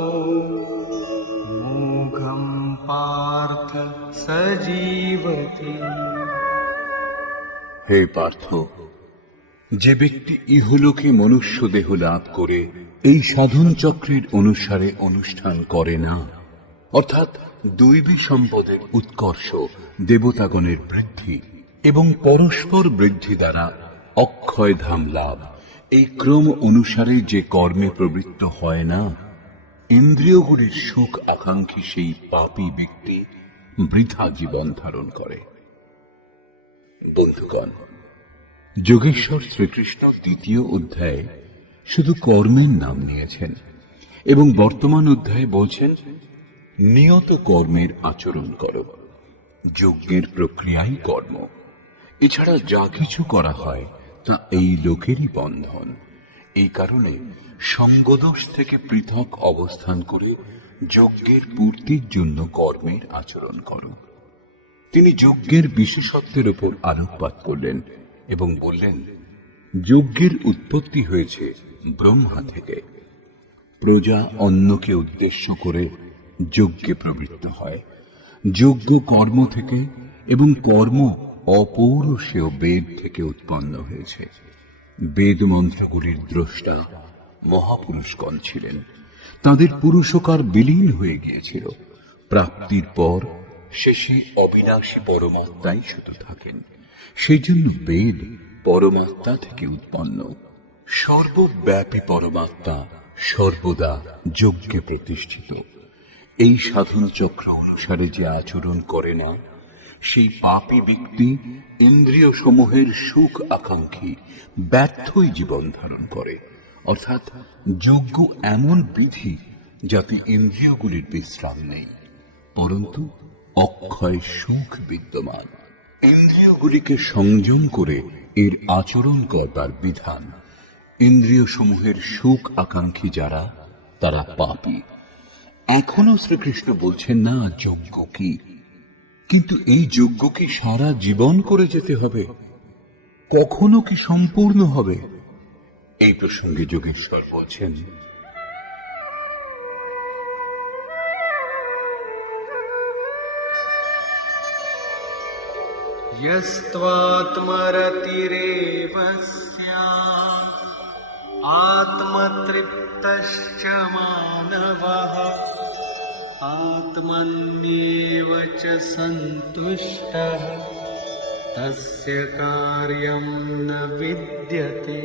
मूढं पार्थ सजीवति। হে পার্থ, যে ব্যক্তি ইহলোকে মনুষ্য দেহ লাভ করে এই সাধন চক্রের অনুসারে অনুষ্ঠান করে না, অর্থাৎ দৈবী সম্পদের উৎকর্ষ, দেবতাগণের বৃদ্ধি এবং পরস্পর বৃদ্ধি দ্বারা অক্ষয় ধাম লাভ, এই ক্রম অনুসারে যে কর্মে প্রবৃত্ত হয় না, ইন্দ্রিয়গুলির সুখ আকাঙ্ক্ষী সেই পাপী ব্যক্তি বৃথা জীবন ধারণ করে। বন্ধুগণ, যোগেশ্বর শ্রীকৃষ্ণ ৩য় অধ্যায়ে শুধু কর্মের নাম নিয়েছেন এবং বর্তমান অধ্যায়ে বলছেন নিয়ত কর্মের আচরণ করো। যজ্ঞের প্রক্রিয়াই কর্ম। এছাড়া যা কিছু করা হয় তা এই লোকেরই বন্ধন। এই কারণে সঙ্গদোষ থেকে পৃথক অবস্থান করে যজ্ঞের পূর্তির জন্য কর্মের আচরণ করো। তিনি যজ্ঞের বিশেষত্বের উপর আলোকপাত করলেন এবং বললেন, যজ্ঞের উৎপত্তি হয়েছে ব্রহ্মা থেকে। প্রজা অন্যকে উদ্দেশ্য করে যজ্ঞে প্রবৃত্ত হয়। যজ্ঞ কর্ম থেকে এবং কর্ম অপৌরুষেয় বেদ থেকে উৎপন্ন হয়েছে। বেদ মন্ত্রগুলির দ্রষ্টা মহাপুরুষগণ ছিলেন। তাদের পুরুষকার বিলীন হয়ে গিয়েছিল। প্রাপ্তির পর শেষে অবিনাশী পরমাত্মাই শুধু থাকেন। সেই জন্য বেদ পরমাত্মা থেকে উৎপন্ন। সর্বব্যাপী পরমাত্মা সর্বদা যজ্ঞে প্রতিষ্ঠিত। এই সাধন চক্র অনুসারে যে আচরণ করে না, সেই পাপী ব্যক্তি ইন্দ্রিয় সমূহের সুখ আকাঙ্ক্ষী ব্যর্থই জীবন ধারণ করে। অর্থাৎ যজ্ঞ এমন বিধি যাতে ইন্দ্রিয়গুলির বিশ্রাম নেই, পরন্তু অক্ষয় সুখ বিদ্যমান। ইন্দ্রিয়গুলিকে সংযম করে এর আচরণ করবার বিধান। ইন্দ্রিয় সমূহের সুখ আকাঙ্ক্ষী যারা, তারা পাপী। এখনো শ্রীকৃষ্ণ বলছেন না যজ্ঞ কি, কিন্তু এই যজ্ঞ কি সারা জীবন করে যেতে হবে? কখনো কি সম্পূর্ণ হবে? এই প্রসঙ্গে যোগেশ্বর বলছেন, यस्त्वात्मरतिरेव स्यात् आत्मतृप्तश्च मानवः आत्मन्येव च सन्तुष्टः तस्य कार्यं न विद्यते।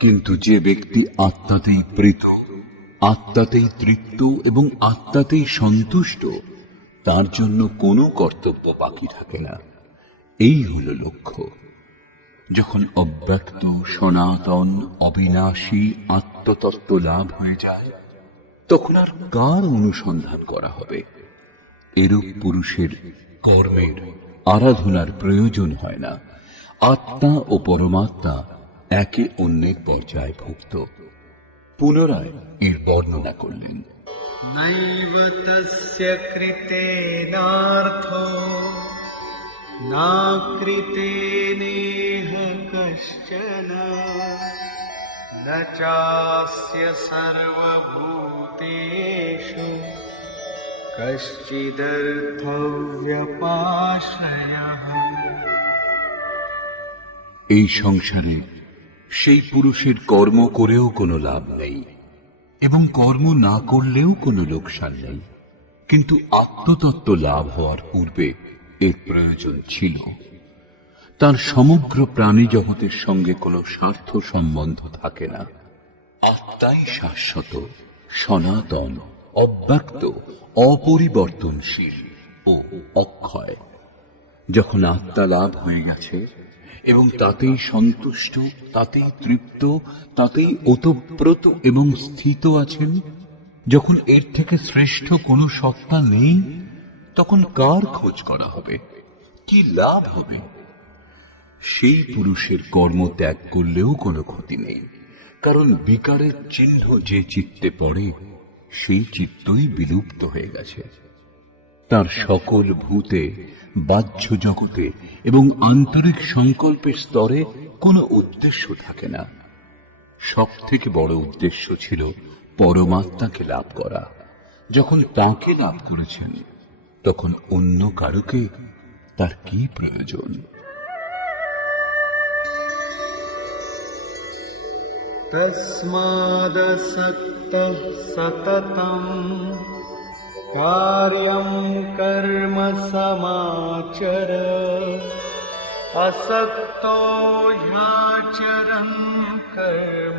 কিন্তু যে ব্যক্তি আত্মাতেই প্রীত, আত্মাতেই তৃপ্ত এবং আত্মাতেই সন্তুষ্ট, তার জন্য কোনো কর্তব্য বাকি থাকে না। এই হল লক্ষ্য। যখন অব্যক্ত, সনাতন, অবিনাশী আত্মতত্ত্ব লাভ হয়ে যায়, তখন আর কার অনুসন্ধান করা হবে? এরূপ পুরুষের কর্মের, আরাধনার প্রয়োজন হয় না। আত্মা ও পরমাত্মা একে অন্যের পর্যায়ভুক্ত। পুনরায় এর বর্ণনা করলেন, नैव तस्य कृतेनार्थो नाकृतेनेह कश्चन न चास्य सर्वभूतेषु कश्चिदर्थव्यपाश्रयः। এই সংসারে সেই পুরুষের কর্ম করেও কোনো লাভ নেই এবং কর্ম না করলেও কোনো লোকসান নেই। কিন্তু আত্মতত্ত্ব লাভ হওয়ার পূর্বে এর প্রয়োজন ছিল। তার সমগ্র প্রাণী জগতের সঙ্গে কোনো স্বার্থ সম্বন্ধ থাকে না। আত্মাই শাশ্বত, সনাতন, অব্যক্ত, অপরিবর্তনশীল ও অক্ষয়। যখন আত্মা লাভ হয়ে গেছে এবং তাতেই সন্তুষ্ট, তাতেই তৃপ্ত, তাতেই ওতপ্রোত এবং স্থিত আছেন, যখন এর থেকে শ্রেষ্ঠ কোনো সত্তা নেই, তখন কার খোঁজ করা হবে? কি লাভ হবে? সেই পুরুষের কর্ম ত্যাগ করলেও কোনো ক্ষতি নেই, কারণ বিকারের চিহ্ন যে চিত্তে পড়ে, সেই চিত্তই বিলুপ্ত হয়ে গেছে। তার সকল ভূতে, বাহ্য জগতে এবং আন্তরিক সংকল্পের স্তরে কোনো উদ্দেশ্য থাকে না। সব থেকে বড় উদ্দেশ্য ছিল পরমাত্মাকে লাভ করা। যখন তাকে লাভ করেছেন, তখন অন্য কারুকে তার কি প্রয়োজন? तस्मादसक्तः सततम् कार्यं कर्म समाचर असक्तो ह्याचरन् कर्म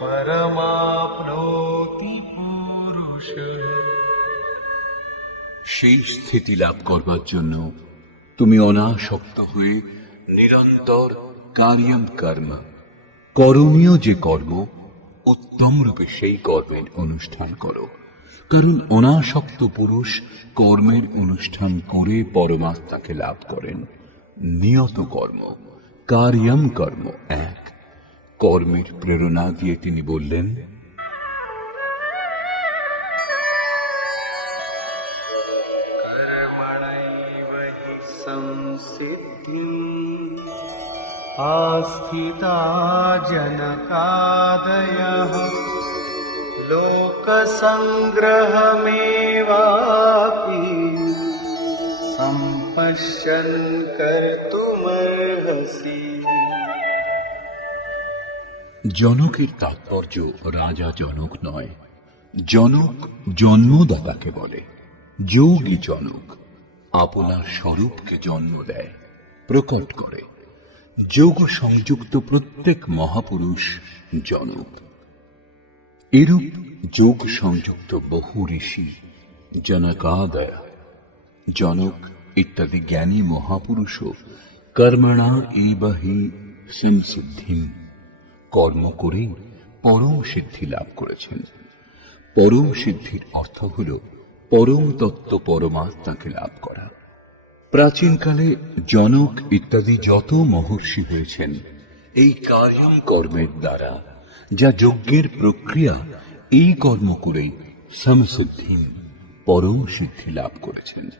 परमाप्नोति पुरुषः। সেই স্থিতি লাভ করবার জন্য তুমি অনাসক্ত হয়ে নিরন্তর কার্যম কর্ম, করণীয় যে কর্ম উত্তম রূপে সেই কর্মের অনুষ্ঠান করো। কারণ অনাসক্ত পুরুষ কর্মের অনুষ্ঠান করে পরমাত্মাকে লাভ করেন। নিয়ত কর্ম, কার্যম কর্ম এক। কর্মের প্রেরণা দিয়ে তিনি বললেন, कर्मणैव हि संसिद्धिम् आस्थिता जनकादयः लोकसङ्ग्रहमेवापि सम्पश्यन् कर्तुमर्हसि। জনকের তাৎপর্য রাজা জনক নয়, জনক জন্মদাতাকে বলে। যোগী জনক আপনার স্বরূপকে জন্ম দেয়, প্রকট করে। যোগ সংযুক্ত প্রত্যেক মহাপুরুষ জনক। এরূপ যোগ সংযুক্ত বহু ঋষি জনকাদয়, জনক ইত্যাদি জ্ঞানী মহাপুরুষও কর্মণা এব হি সংসিদ্ধিম, কর্ম করেই পরম সিদ্ধি লাভ করেছেন। পরম সিদ্ধির অর্থ হল পরম তত্ত্ব পরমাত্মাকে লাভ করা। প্রাচীনকালে জনক ইত্যাদি যত মহর্ষি হয়েছেন এই কার্যম কর্মের দ্বারা, যা যজ্ঞের প্রক্রিয়া, এই কর্ম করেই সমসিদ্ধি পরম সিদ্ধি লাভ করেছেন।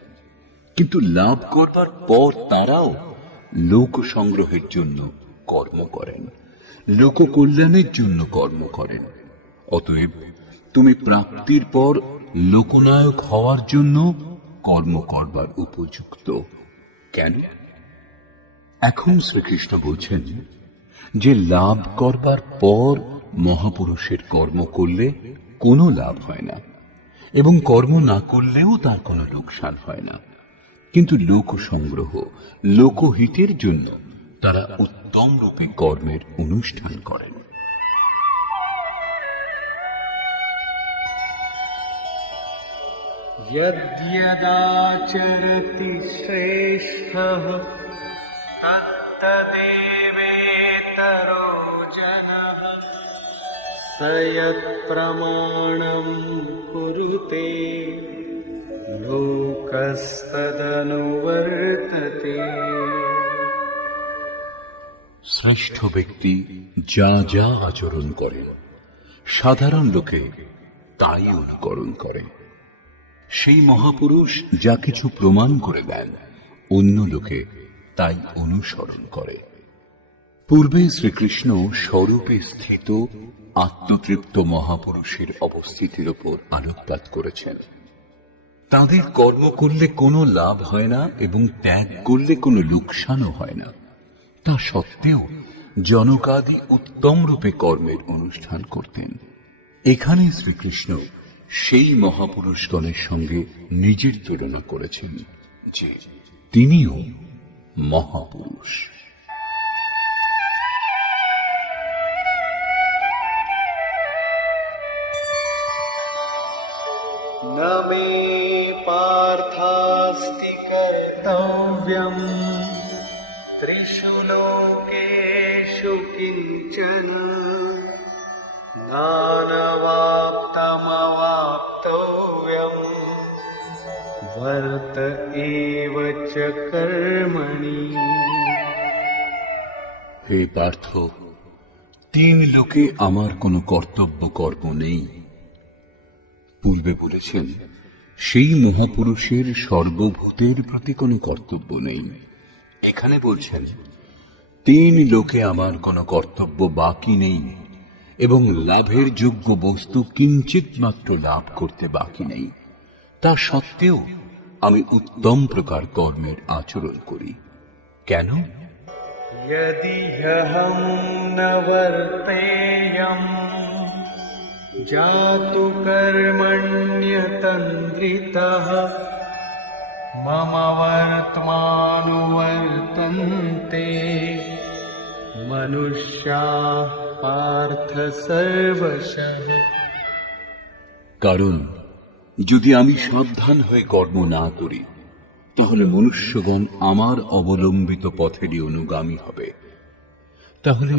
কিন্তু লাভ করবার পর তারাও লোক সংগ্রহের জন্য কর্ম করেন, লোক কল্যাণের জন্য কর্ম করেন। অতএব তুমি প্রাপ্তির পর লোকনায়ক হওয়ার জন্য কর্ম করবার উপযুক্ত। কেন? এখন শ্রীকৃষ্ণ বলছেন যে লাভ করবার পর মহাপুরুষের কর্ম করলে কোনো লাভ হয় না, এবং কর্ম না করলেও তার কোনো লোকসান হয় না। কিন্তু লোক সংগ্রহ, লোকহিতের জন্য তারা উত্তম রূপে কর্মের অনুষ্ঠান করেন। यद्यदाचरति श्रेष्ठः तत्तदेवेतरो जनः स यत्प्रमाणं कुरुते लोकस्तदनुवर्तते। শ্রেষ্ঠ ব্যক্তি যা যা আচরণ করেন সাধারণ লোকে তাই অনুকরণ করে। সেই মহাপুরুষ যা কিছু প্রমাণ করে দেন অন্য লোকে তাই অনুসরণ করে। পূর্বে শ্রীকৃষ্ণ স্বরূপে স্থিত আত্মতৃপ্ত মহাপুরুষের অবস্থিতির উপর আলোকপাত করেছেন। তাদের কর্ম করলে কোনো লাভ হয় না এবং ত্যাগ করলে কোনো লোকসানও হয় না। তা সত্ত্বেও জনকাদি উত্তম রূপে কর্মের অনুষ্ঠান করতেন। এখানে শ্রীকৃষ্ণ সেই মহাপুরুষগণের সঙ্গে নিজের তুলনা করেছেন যে তিনিও মহাপুরুষ। न मे पार्थास्ति कर्तव्यम् त्रिषु लोकेषु किञ्चन नानवाप्तमवाप्तव्यम् वर्त एव च कर्मणि। হে পার্থ, তিন লোকে আমার কোনো কর্তব্য কর্ম নেই। পূর্বে বলেছেন সেই মহাপুরুষের সর্বভূতের প্রতি কোনো কর্তব্য নেই। এখানে বলছেন তিন লোকে আমার কোনো কর্তব্য বাকি নেই এবং লাভের যোগ্য বস্তু কিঞ্চিত মাত্র লাভ করতে বাকি নেই। তা সত্ত্বেও আমি উত্তম প্রকার কর্মের আচরণ করি। কেন? यदि ह्यहं न वर्तेयम् जातु कर्मण्यतन्द्रितः मम वर्त्मानुवर्तन्ते मनुष्याः पार्थ सर्वशः। কারণ যদি আমি সাবধান হয়ে কর্ম না করি তাহলে মনুষ্যগণ আমার অবলম্বিত পথেরই অনুগামী হবে। তাহলে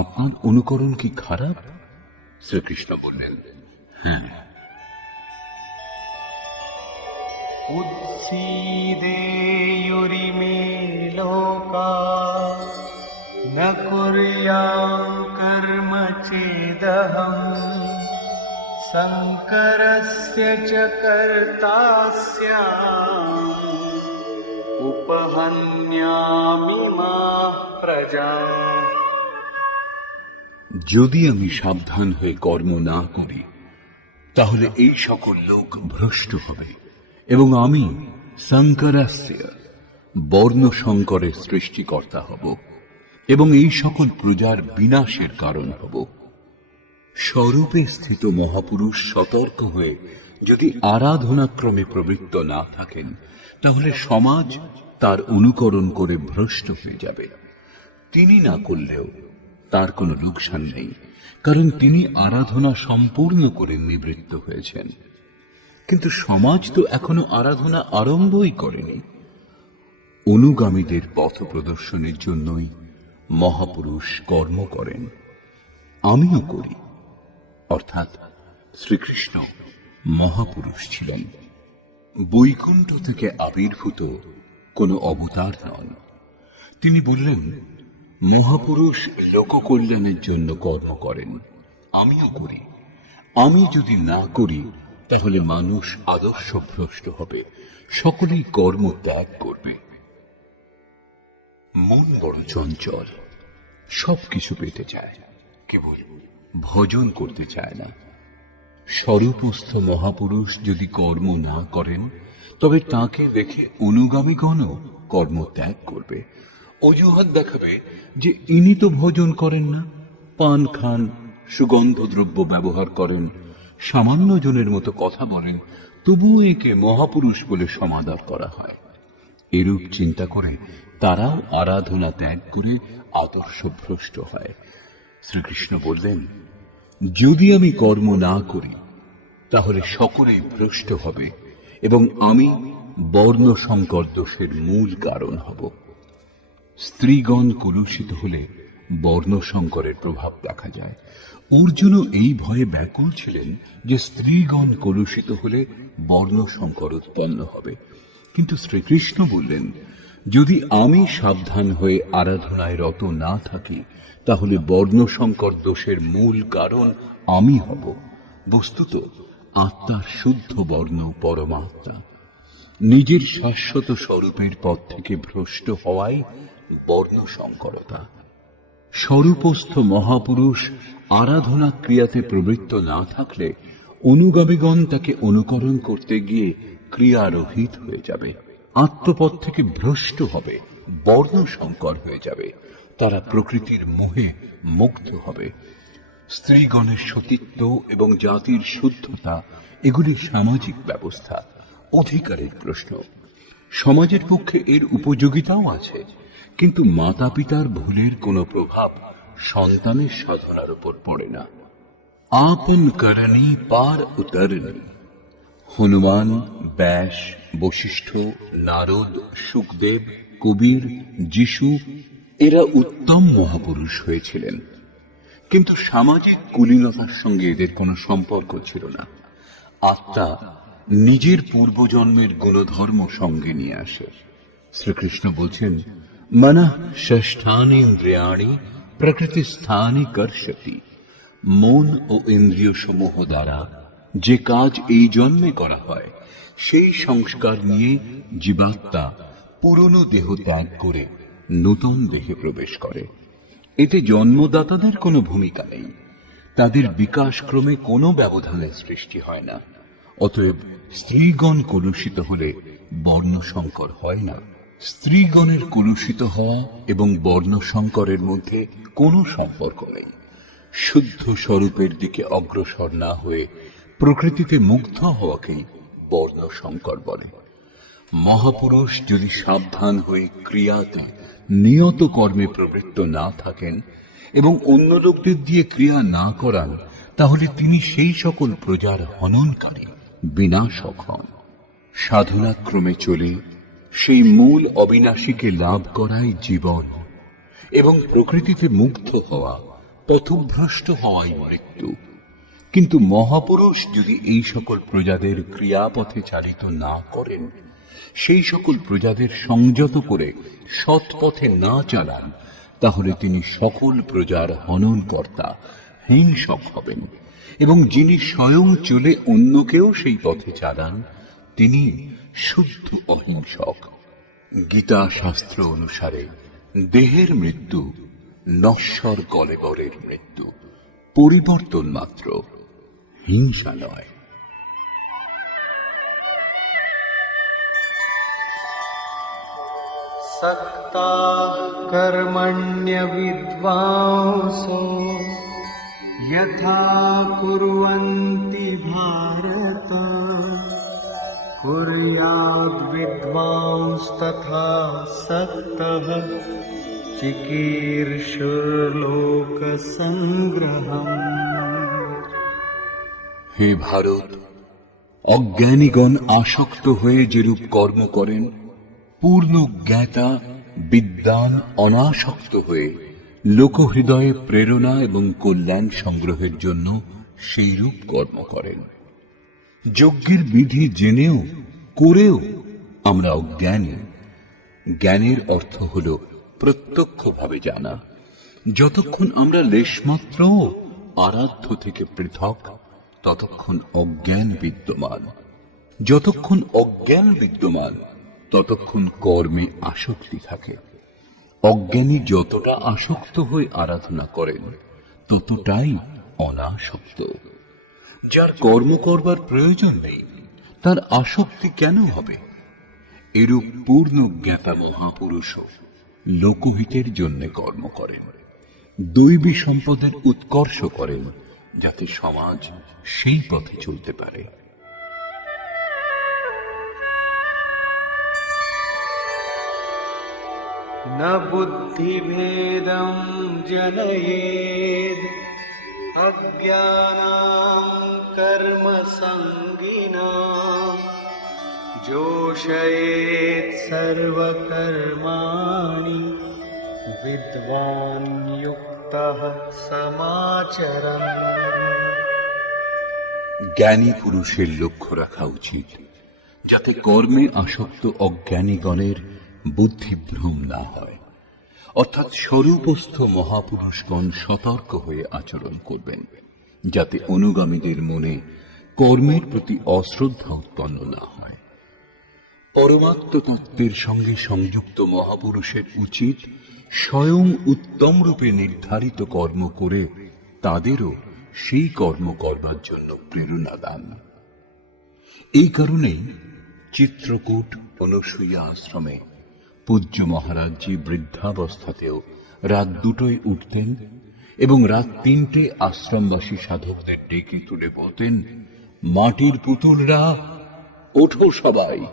আপনার অনুকরণ কি খারাপ? শ্রীকৃষ্ণ বললেন, হ্যাঁ। উৎসীদেয়ুরিমে লোকা ন কুর্যাম কর্ম চেদহম শঙ্করস্য চ কর্তাস্যাম উপহন্যামি মাঃ প্রজাঃ। যদি আমি সাবধান হয়ে কর্ম না করি তাহলে এই সকল লোক ভ্রষ্ট হবে এবং আমি শঙ্করাস্য বর্ণ সংকরের সৃষ্টিকর্তা হব এবং এই সকল প্রজার বিনাশের কারণ হব। স্বরূপে স্থিত মহাপুরুষ সতর্ক হয়ে যদি আরাধনাক্রমে প্রবৃত্ত না থাকেন তাহলে সমাজ তার অনুকরণ করে ভ্রষ্ট হয়ে যাবে। তিনি না করলেও তার কোনো লোকসান নেই, কারণ তিনি আরাধনা সম্পূর্ণ করে নিবৃত্ত হয়েছেন। কিন্তু সমাজ তো এখনো আরাধনা আরম্ভই করেনি। অনুগামীদের পথ প্রদর্শনের জন্যই মহাপুরুষ কর্ম করেন, আমিও করি। অর্থাৎ শ্রীকৃষ্ণ মহাপুরুষ ছিলেন, বৈকুণ্ঠ থেকে আবির্ভূত কোনো অবতার নন। তিনি বললেন, মহাপুরুষ লোককল্যাণের জন্য কর্ম করেন, আমিও করি। আমি যদি না করি তাহলে মানুষ আদর্শভ্রষ্ট হবে, সকলেই কর্ম ত্যাগ করবে। মন বড় চঞ্চল, সবকিছু পেতে চায়, কেবল ভজন করতে চায় না। স্বরূপস্থ মহাপুরুষ যদি কর্ম না করেন তবে তাকে দেখে অনুগামীগণও কর্ম ত্যাগ করবে, অজুহাত দেখাবে যে ইনি তো ভজন করেন না, পান খান, সুগন্ধ দ্রব্য ব্যবহার করেন, সামান্য জনের মতো কথা বলেন, তবুও একে মহাপুরুষ বলে সমাদর করা হয়। এরূপ চিন্তা করে তারাও আরাধনা ত্যাগ করে আদর্শভ্রষ্ট হয়। শ্রীকৃষ্ণ বললেন, যদি আমি কর্ম না করি তাহলে সকলেই ভ্রষ্ট হবে এবং আমি বর্ণ সংকর দোষের মূল কারণ হব। স্ত্রীগণ কলুষিত হলে বর্ণ সংকরের প্রভাব দেখা যায়। অর্জুন এই ভয়ে ব্যাকুল ছিলেন যে স্ত্রীগণ কলুষিত হলে বর্ণ সংকর উৎপন্ন হবে। কিন্তু শ্রীকৃষ্ণ বললেন, যদি আমি সাবধান হয়ে আরাধনায় রত না থাকি তাহলে বর্ণ সংকর দোষের মূল কারণ আমি হব। বস্তুত আত্মার শুদ্ধ বর্ণ পরমাত্মা, নিজের শাশ্বত স্বরূপের পথ থেকে ভ্রষ্ট হওয়াই বর্ণ সংকরতা। স্বরূপস্থ মহাপুরুষ আরাধনা ক্রিয়াতে প্রবৃত্ত না থাকলে অনুগামীগণ তাকে অনুকরণ করতে গিয়ে ক্রিয়ারহিত হয়ে যাবে, আত্মপথ থেকে ভ্রষ্ট হবে, বর্ণ সংকর হয়ে যাবে, তারা প্রকৃতির মোহে মুগ্ধ হবে। স্ত্রীগণের সতীত্ব এবং জাতির শুদ্ধতা এগুলি সামাজিক ব্যবস্থা, অধিকারের প্রশ্ন। সমাজের পক্ষে এর উপযোগিতাও আছে, কিন্তু মাতা পিতার ভুলের কোনো প্রভাব সন্তানের সাধনার উপর পড়ে না। আপন করণী পার উতরণী। হনুমান, ব্যাস, বশিষ্ঠ, নারদ, সুখদেব, কবির, যিশু এরা উত্তম মহাপুরুষ হয়েছিলেন, কিন্তু সামাজিক কুলীনতার সঙ্গে এদের কোনো সম্পর্ক ছিল না। আত্মা নিজের পূর্বজন্মের গুণধর্ম সঙ্গে নিয়ে আসে। শ্রীকৃষ্ণ বলছেন, মনঃ ষষ্ঠানি ইন্দ্রিয়াণি প্রকৃতি স্থানে কর্ষতি। মন ও ইন্দ্রিয় সমূহ দ্বারা যে কাজ এই জন্মে করা হয় সেই সংস্কার নিয়ে জীবাত্মা পুরনো দেহ ত্যাগ করে নূতন দেহে প্রবেশ করে। এতে জন্মদাতাদের কোনো ভূমিকা নেই, তাদের বিকাশক্রমে কোনো ব্যবধানের সৃষ্টি হয় না। অতএব স্ত্রীগণ কলুষিত হলে বর্ণ সংকর হয় না। স্ত্রীগণের কলুষিত হওয়া এবং বর্ণ সংকরের মধ্যে কোনো সম্পর্ক নেই। শুদ্ধ স্বরূপের দিকে অগ্রসর না হয়ে প্রকৃতিতে মুগ্ধ হওয়াকেই বর্ণ সংকর বলে। মহাপুরুষ যদি সাবধান হয়ে ক্রিয়াতে নিয়ত কর্মে প্রবৃত্ত না থাকেন এবং অন্য লোকদের দিয়ে ক্রিয়া না করান, তাহলে তিনি সেই সকল প্রজার হননকারী, বিনাশক হন। সাধনাক্রমে চলে সেই মূল অবিনাশীকে লাভ করাই জীবন, এবং প্রকৃতিতে মুগ্ধ হওয়া, পথভ্রষ্ট হওয়াই মৃত্যু। কিন্তু মহাপুরুষ যদি এই সকল প্রজাদের ক্রিয়াপথে চালিত না করেন, সেই সকল প্রজাদের সংযত করে সৎ পথে না চালান, তাহলে তিনি সকল প্রজার হননকর্তা, হিংসক হবেন। এবং যিনি স্বয়ং চলে অন্যকেও সেই পথে চালান, তিনি শুদ্ধ অহিংসক। গীতা শাস্ত্র অনুসারে দেহের মৃত্যু নশ্বর কলেবরের মৃত্যু, পরিবর্তন মাত্র, হিংসা নয়। सक्ता कर्मण्य विद्वांसो यथा कुर्वन्ति भारत कुर्याद् विद्वांस्तथा सक्तः चिकीर्षुर्लोकसंग्रहम्। হে ভারত, অজ্ঞানীগণ আসক্ত হয়ে যেরূপ কর্ম করেন, পূর্ণ জ্ঞাতা বিদ্বান অনাসক্ত হয়ে লোকহৃদয়ে প্রেরণা এবং কল্যাণ সংগ্রহের জন্য সেই রূপ কর্ম করেন। যজ্ঞের বিধি জেনেও করেও আমরা অজ্ঞানী। জ্ঞানের অর্থ হল প্রত্যক্ষভাবে জানা। যতক্ষণ আমরা লেশমাত্র আরাধ্য থেকে পৃথক, ততক্ষণ অজ্ঞান বিদ্যমান। যতক্ষণ অজ্ঞান বিদ্যমান, ততক্ষণ কর্মে আসক্তি থাকে। অজ্ঞানী যতটা আসক্ত হয়ে আরাধনা করেন, ততটাই অনাসক্ত। যার কর্ম করবার প্রয়োজন নেই, তার আসক্তি কেন হবে? এরূপ পূর্ণ জ্ঞাতা মহাপুরুষও লোকহিতের জন্য কর্ম করেন, দৈবী সম্পদের উৎকর্ষ করেন, যাতে সমাজ সেই পথে চলতে পারে। न बुद्धिभेदं जनयेद् अज्ञानां कर्मसङ्गिनां जोषयेत् सर्वकर्माणि विद्वान् युक्तः समाचरन्। জ্ঞানী পুরুষের লক্ষ্য রাখা উচিত, যাতে কর্মে আসক্ত অজ্ঞানীগণের বুদ্ধিভ্রম না হয়। অর্থাৎ স্বরূপস্থ মহাপুরুষগণ সতর্ক হয়ে আচরণ করবেন, যাতে অনুগামীদের মনে কর্মের প্রতি অশ্রদ্ধা উৎপন্ন না হয়। পরমাত্ম তত্ত্বের সঙ্গে সংযুক্ত মহাপুরুষের উচিত স্বয়ং উত্তম রূপে নির্ধারিত কর্ম করে তাদেরও সেই কর্ম করবার জন্য প্রেরণা দান। এই কারণেই চিত্রকূট অনসূয়া আশ্রমে পূজ্য মহারাজজি বৃদ্ধাবস্থাতেও রাত 2টায় উঠতেন এবং রাত 3টে আশ্রমবাসী সাধকদের ডেকে তুলে বলতেন, মাটির পুতুলরা ওঠো সবাই।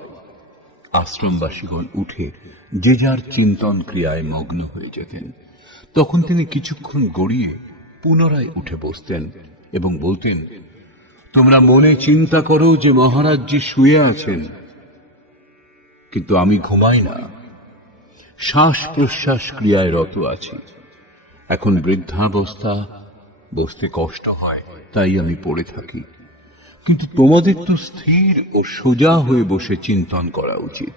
আশ্রমবাসীগণ উঠে যে যার চিন্তন ক্রিয়ায় মগ্ন হয়ে যেতেন। তখন তিনি কিছুক্ষণ গড়িয়ে পুনরায় উঠে বসতেন এবং বলতেন, তোমরা মনে চিন্তা করো যে মহারাজজি শুয়ে আছেন, কিন্তু আমি ঘুমাই না, শ্বাস প্রশ্বাস ক্রিয়ায় রত আছি। এখন বৃদ্ধাবস্থা, বসতে কষ্ট হয়, তাই আমি পড়ে থাকি। কিন্তু তোমাদের তো স্থির ও সোজা হয়ে বসে চিন্তন করা উচিত।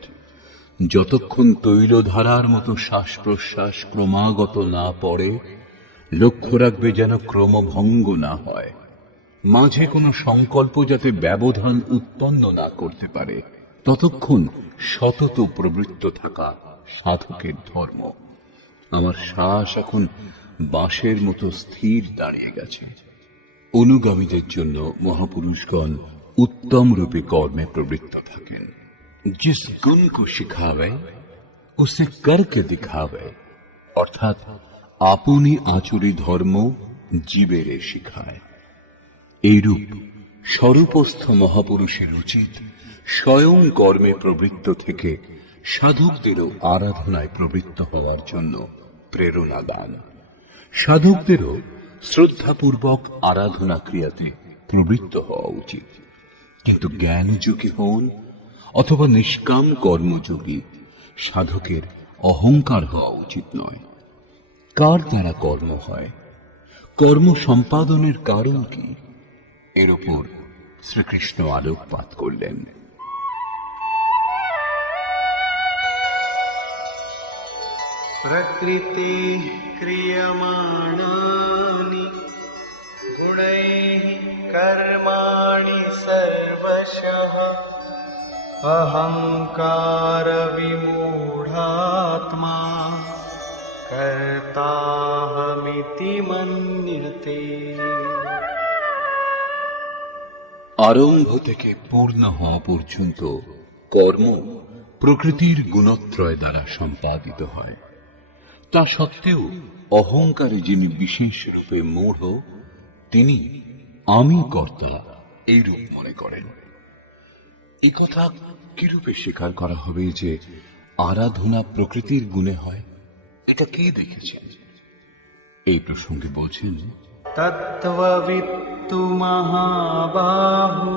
যতক্ষণ তৈলধারার মতো শ্বাস প্রশ্বাস ক্রমাগত না পড়ে, লক্ষ্য রাখবে যেন ক্রমভঙ্গ না হয়। মাঝে কোনো সংকল্প যাতে ব্যবধান উৎপন্ন না করতে পারে, ততক্ষণ সতত প্রবৃত্ত থাকা সাধকের ধর্ম। আমার শ্বাস এখন বাঁশের মতো স্থির দাঁড়িয়ে গেছে। অনুগামীদের জন্য মহাপুরুষগণ উত্তম রূপে কর্মে প্রবৃত্ত থাকেন। জিস গুণ কো শিখাবে উসে করকে দিখাবে, অর্থাৎ আপনি আচরি ধর্ম জীবেরে শিখায়। এইরূপ স্বরূপস্থ মহাপুরুষের উচিত স্বয়ং কর্মে প্রবৃত্ত থেকে সাধকদেরও আরাধনায় প্রবৃত্ত হওয়ার জন্য প্রেরণা দান। সাধকদেরও শ্রদ্ধাপূর্বক আরাধনা ক্রিয়াতে প্রবৃত্ত হওয়া উচিত। কিন্তু জ্ঞানযোগী হন অথবা নিষ্কাম কর্মযোগী সাধকের অহংকার হওয়া উচিত নয়। কার দ্বারা কর্ম হয়, কর্ম সম্পাদনের কারণ কি, এর উপর শ্রীকৃষ্ণ আলোকপাত করলেন। প্রকৃতি ক্রিয়মাণানি গুণৈঃ কর্মাণি সর্বশঃ অহংকার বিমূঢ়াত্মা কর্তাহমিতি মন্যতে। আরম্ভ থেকে পূর্ণ হওয়া পর্যন্ত কর্ম প্রকৃতির গুণত্রয় দ্বারা সম্পাদিত হয়। তা সত্ত্বেও অহংকারে যিনি বিশেষ রূপে মূঢ়, তিনি আমি কর্তা এই রূপ মনে করেন। এই কথা কিরূপে স্বীকার করা হবে যে আরাধনা প্রকৃতির গুণে হয়? এটা কে দেখেছেন? এই প্রসঙ্গে বলছেন, তত্ত্ববিত্তু মহাবাহো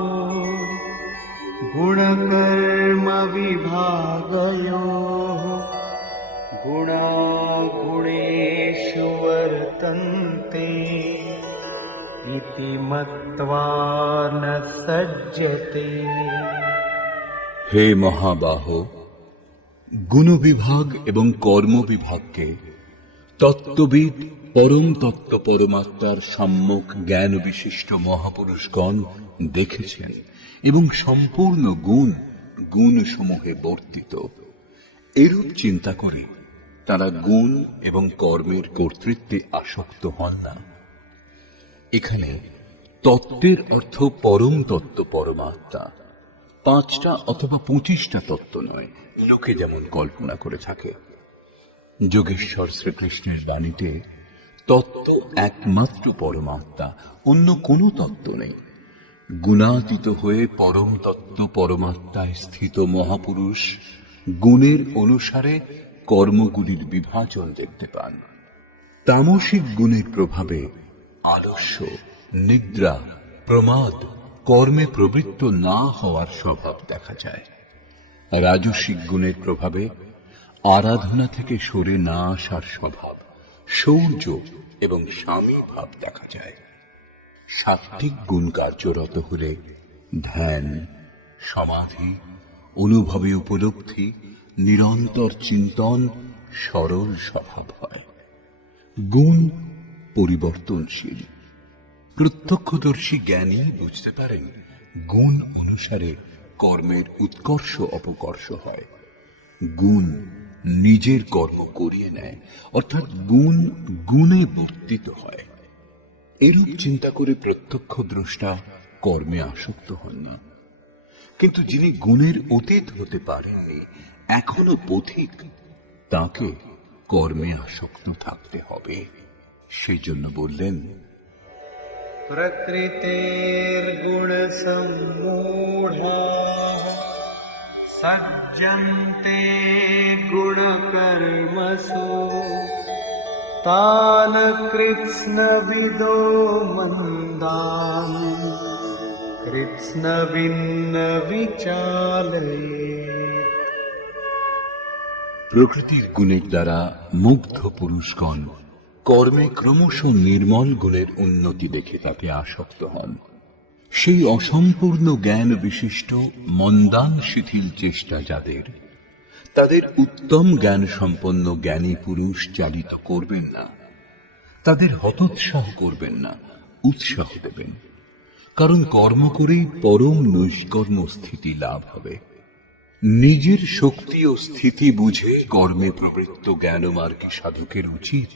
গুণকর্ম বিভাগয়োঃ গুণা গুণেষু বর্তন্তে ইতি মত্ত্বা ন সজ্জতে। হে মহাবাহ, গুণবিভাগ এবং কর্মবিভাগকে তত্ত্ববিদ পরম তত্ত্ব পরমাত্মার সম্যক জ্ঞান বিশিষ্ট মহাপুরুষগণ দেখেছেন এবং সম্পূর্ণ গুণ সমূহে বর্তিত। এরূপ চিন্তা করে তারা গুণ এবং কর্মের কর্তৃত্বে আসক্ত হন না। এখানে তত্ত্বের অর্থ পরম তত্ত্ব পরমাত্মা, 5টা অথবা 25টা তত্ত্ব নয়, লোকে যেমন কল্পনা করে থাকে। যোগেশ্বর শ্রীকৃষ্ণের বাণীতে তত্ত্ব একমাত্র পরমাত্মা, অন্য কোনো তত্ত্ব নেই। গুণাতীত হয়ে পরম তত্ত্ব পরমাত্মায় স্থিত মহাপুরুষ গুণের অনুসারে কর্মগুলির বিভাজন দেখতে পান। তামসিক গুণের প্রভাবে আলস্য, নিদ্রা, প্রমাদ, কর্মে প্রবৃত্ত না হওয়ার স্বভাব দেখা যায়। রাজসিক গুণের প্রভাবে আরাধনা থেকে সরে না আসার স্বভাব, শৌর্য এবং স্বামী ভাব দেখা যায়। সাত্ত্বিক গুণ কার্যরত হলে ধ্যান, সমাধি, অনুভবে উপলব্ধি, নিরন্তর চিন্তন, সরল স্বভাব হয়। গুণ পরিবর্তনশীল। প্রত্যক্ষদর্শী জ্ঞানী বুঝতে পারেন গুণ অনুসারে কর্মের উৎকর্ষ অপকর্ষ হয়। গুণ নিজের কর্ম করিয়ে নেয়, অর্থাৎ গুণ গুণে বর্তিত হয়। এরূপ চিন্তা করে প্রত্যক্ষ দ্রষ্টা কর্মে আসক্ত হন না। কিন্তু যিনি গুণের অতীত হতে পারেননি, এখনো পথিক, তাকে কর্মে আসক্ত থাকতে হবে। সেই জন্য বললেন, প্রকৃতির গুণ সম্মূঢ়াঃ সজ্জন্তে গুণ কর্মসু তান কৃৎস্নবিদো মন্দান কৃৎস্নবিন্ন বিচালয়েৎ। প্রকৃতির গুণের দ্বারা মুগ্ধ পুরুষগণ কর্মে ক্রমশ নির্মল গুণের উন্নতি দেখে তাতে আসক্ত হন। সেই অসম্পূর্ণ জ্ঞান বিশিষ্ট মন্দান শিথিল চেষ্টা যাদের, তাদের উত্তম জ্ঞান সম্পন্ন জ্ঞানী পুরুষ চালিত করবেন না, তাদের হতোৎসাহ করবেন না, উৎসাহ দেবেন। কারণ কর্ম করেই পরম নৈষ্কর্ম স্থিতি লাভ হবে। নিজের শক্তি ও স্থিতি বুঝে কর্মে প্রবৃত্ত জ্ঞানমার্গী সাধকের উচিত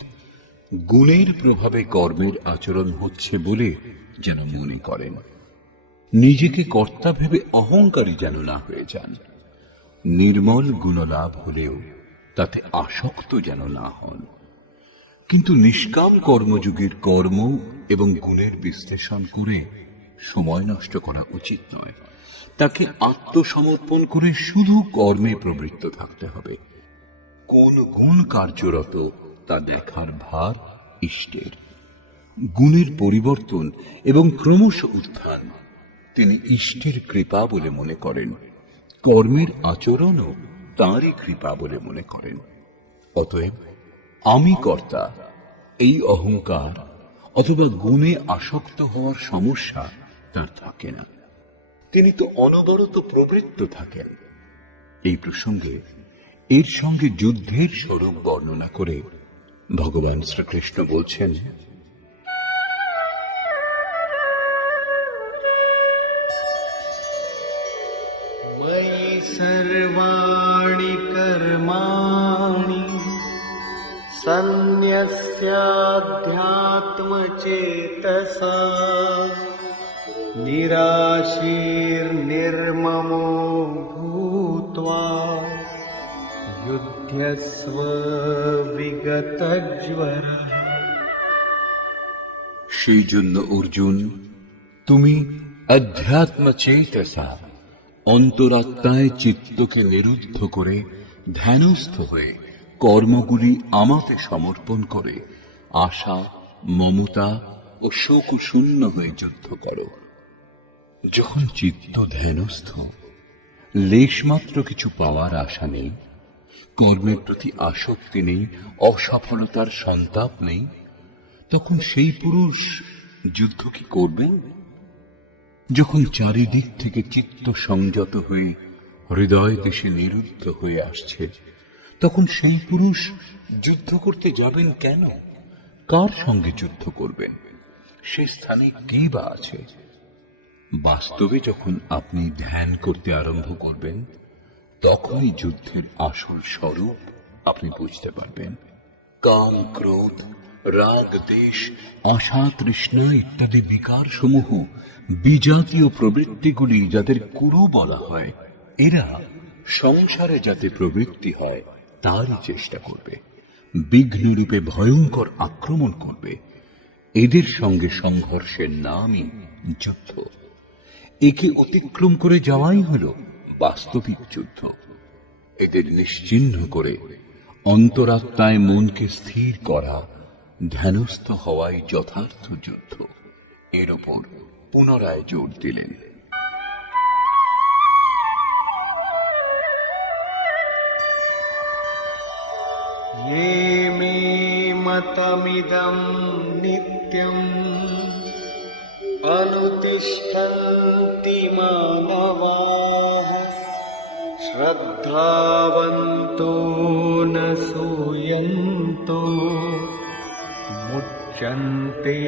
গুণের প্রভাবে কর্মের আচরণ হচ্ছে বলে যেন মনে করেন। নিজেকে কর্তা ভেবে অহংকারী যেন না হয়ে যান। নির্মল গুণলাভ হলেও তাতে আসক্ত যেন না হন। কিন্তু নিষ্কাম কর্মযোগীর কর্ম এবং গুণের বিশ্লেষণ করে সময় নষ্ট করা উচিত নয়। তাকে আত্মসমর্পণ করে শুধু কর্মে প্রবৃত্ত থাকতে হবে। কোন গুণ কার্যরত তা দেখার ভার ইষ্টের। গুণের পরিবর্তন এবং ক্রমশ উত্থান তিনি ইষ্টের কৃপা বলে মনে করেন। কর্মের আচরণও তাঁরই কৃপা বলে মনে করেন। অতএব আমি কর্তা এই অহংকার অথবা গুণে আসক্ত হওয়ার সমস্যা তার থাকে না। তিনি তো অনবরত প্রবৃত্ত থাকেন। এই প্রসঙ্গে এর সঙ্গে যুদ্ধের স্বরূপ বর্ণনা করে ভগবান শ্রীকৃষ্ণ বলছেন, मयि सर्वाणि कर्माणि सन्न्यस्याध्यात्मचेतसा निराशीर्निर्ममो भूत्वा युध्यस्व विगतज्वरः। সেই জন্য অর্জুন, তুমি অধ্যাত্ম চেতসা অন্তরাত্মায় চিত্তকে নিরুদ্ধ করে ধ্যানস্থ হয়ে কর্মগুলি আমাতে সমর্পণ করে আশা, মমতা ও শোক শূন্য হয়ে যুদ্ধ করো। যখন চিত্ত ধ্যানস্থ, লেশমাত্র কিছু পাওয়ার আশা নেই, কর্মের প্রতি আসক্তি নেই, অসফলতার সন্তাপ নেই, তখন সেই পুরুষ যুদ্ধ কি করবেন? যখন চারিদিক থেকে চিত্ত সংযত হয়ে হৃদয় দেশে নিরুদ্ধ হয়ে আসছে, তখন সেই পুরুষ যুদ্ধ করতে যাবেন কেন? কার সঙ্গে যুদ্ধ করবেন? সে স্থানে কে বা আছে? বাস্তবে যখন আপনি ধ্যান করতে আরম্ভ করবেন, তখনই যুদ্ধের আসল স্বরূপ আপনি বুঝতে পারবেন। কাম, ক্রোধ, রাগ, দেশ, আশা, তৃষ্ণা ইত্যাদি বিকার সমূহ বিজাতীয় প্রবৃত্তিগুলি যাদের কুরু বলা হয়, এরা সংসারে যাতে প্রবৃত্তি হয় তারই চেষ্টা করবে, বিঘ্নরূপে ভয়ঙ্কর আক্রমণ করবে। এদের সঙ্গে সংঘর্ষের নামই যুদ্ধ। একে অতিক্রম করে যাওয়াই হল বাস্তবিক যুদ্ধ। এদের নিশ্চিহ্ন করে অন্তরাত্মায় মনকে স্থির করা, ধ্যানস্থ হওয়াই যথার্থ যুদ্ধ। এর ওপর পুনরায় জোর দিলেন। ये मे मतमिदं नित्यम् अनुतिष्ठन्ति मानवाः श्रद्धावन्तो न सूयन्तो मुच्यन्ते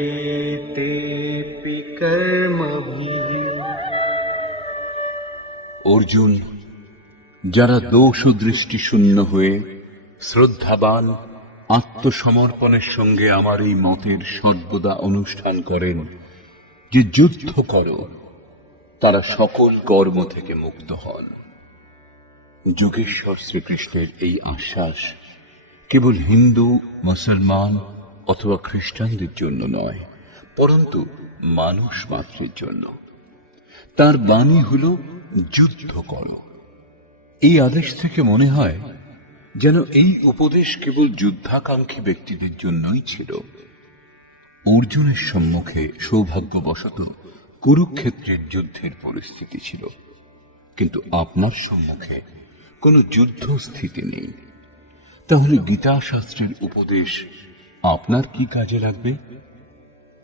तेऽपि कर्मभिः। অর্জুন, যারা দোষ ও দৃষ্টি শূন্য হয়ে শ্রদ্ধাবান আত্মসমর্পণের সঙ্গে আমার এই মতের সর্বদা অনুষ্ঠান করেন যে যুদ্ধ করো, তারা সকল কর্ম থেকে মুক্ত হন। যোগেশ্বর শ্রীকৃষ্ণের এই আশ্বাস কেবল হিন্দু, মুসলমান অথবা খ্রিস্টানদের জন্য নয়, পরন্তু মানুষ মাত্রের জন্য। তার বাণী হল যুদ্ধ করো। এই আদেশ থেকে মনে হয় যেন এই উপদেশ কেবল যুদ্ধাকাঙ্ক্ষী ব্যক্তিদের জন্যই ছিল। অর্জুনের সম্মুখে সৌভাগ্যবশত কুরুক্ষেত্রের যুদ্ধের পরিস্থিতি ছিল, কিন্তু আপনার সম্মুখে কোনো যুদ্ধ স্থিতি নেই। তাহলে গীতা শাস্ত্রের উপদেশ আপনার কি কাজে লাগবে?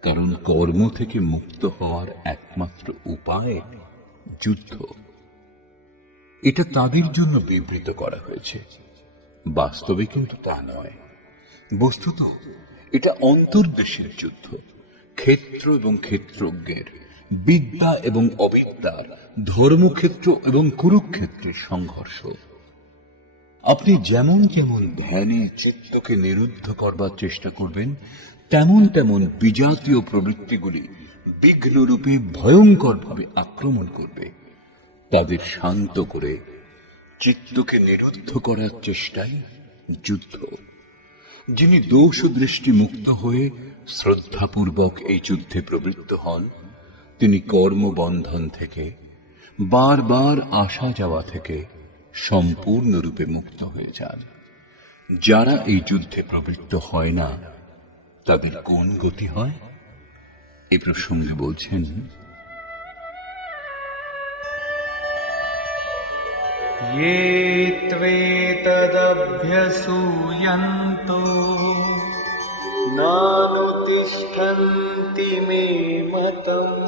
কারণ কর্ম থেকে মুক্ত হওয়ার একমাত্র উপায় যুদ্ধ। এটা তাদের জন্য বিবৃত করা হয়েছে, বাস্তবে কিন্তু তা নয়। বস্তুত এটা অন্তর্দেশের যুদ্ধ, ক্ষেত্র এবং ক্ষেত্রজ্ঞের, বিদ্যা এবং অবিদ্যার, ধর্মক্ষেত্র এবং কুরুক্ষেত্রের সংঘর্ষ। আপনি যেমন যেমন ধ্যানে চিত্তকে নিরুদ্ধ করবার চেষ্টা করবেন, তেমন তেমন বিজাতীয় প্রবৃত্তিগুলি বিঘ্নরূপে ভয়ঙ্করভাবে আক্রমণ করবে। তাদের শান্ত করে চিত্তকে নিরুদ্ধ করার চেষ্টাই যুদ্ধ। যিনি দোষ দৃষ্টি মুক্ত হয়ে শ্রদ্ধাপূর্বক এই যুদ্ধে প্রবৃত্ত হন, তিনি কর্মবন্ধন থেকে, বারবার আসা যাওয়া থেকে সম্পূর্ণরূপে মুক্ত হয়ে যান। যারা এই যুদ্ধে প্রবৃত্ত হয় না, তাদের কোন গতি হয়? এ প্রসঙ্গে বলছেন, ये त्वेतदभ्यसूयन्तो नानुतिष्ठन्ति मे मतम्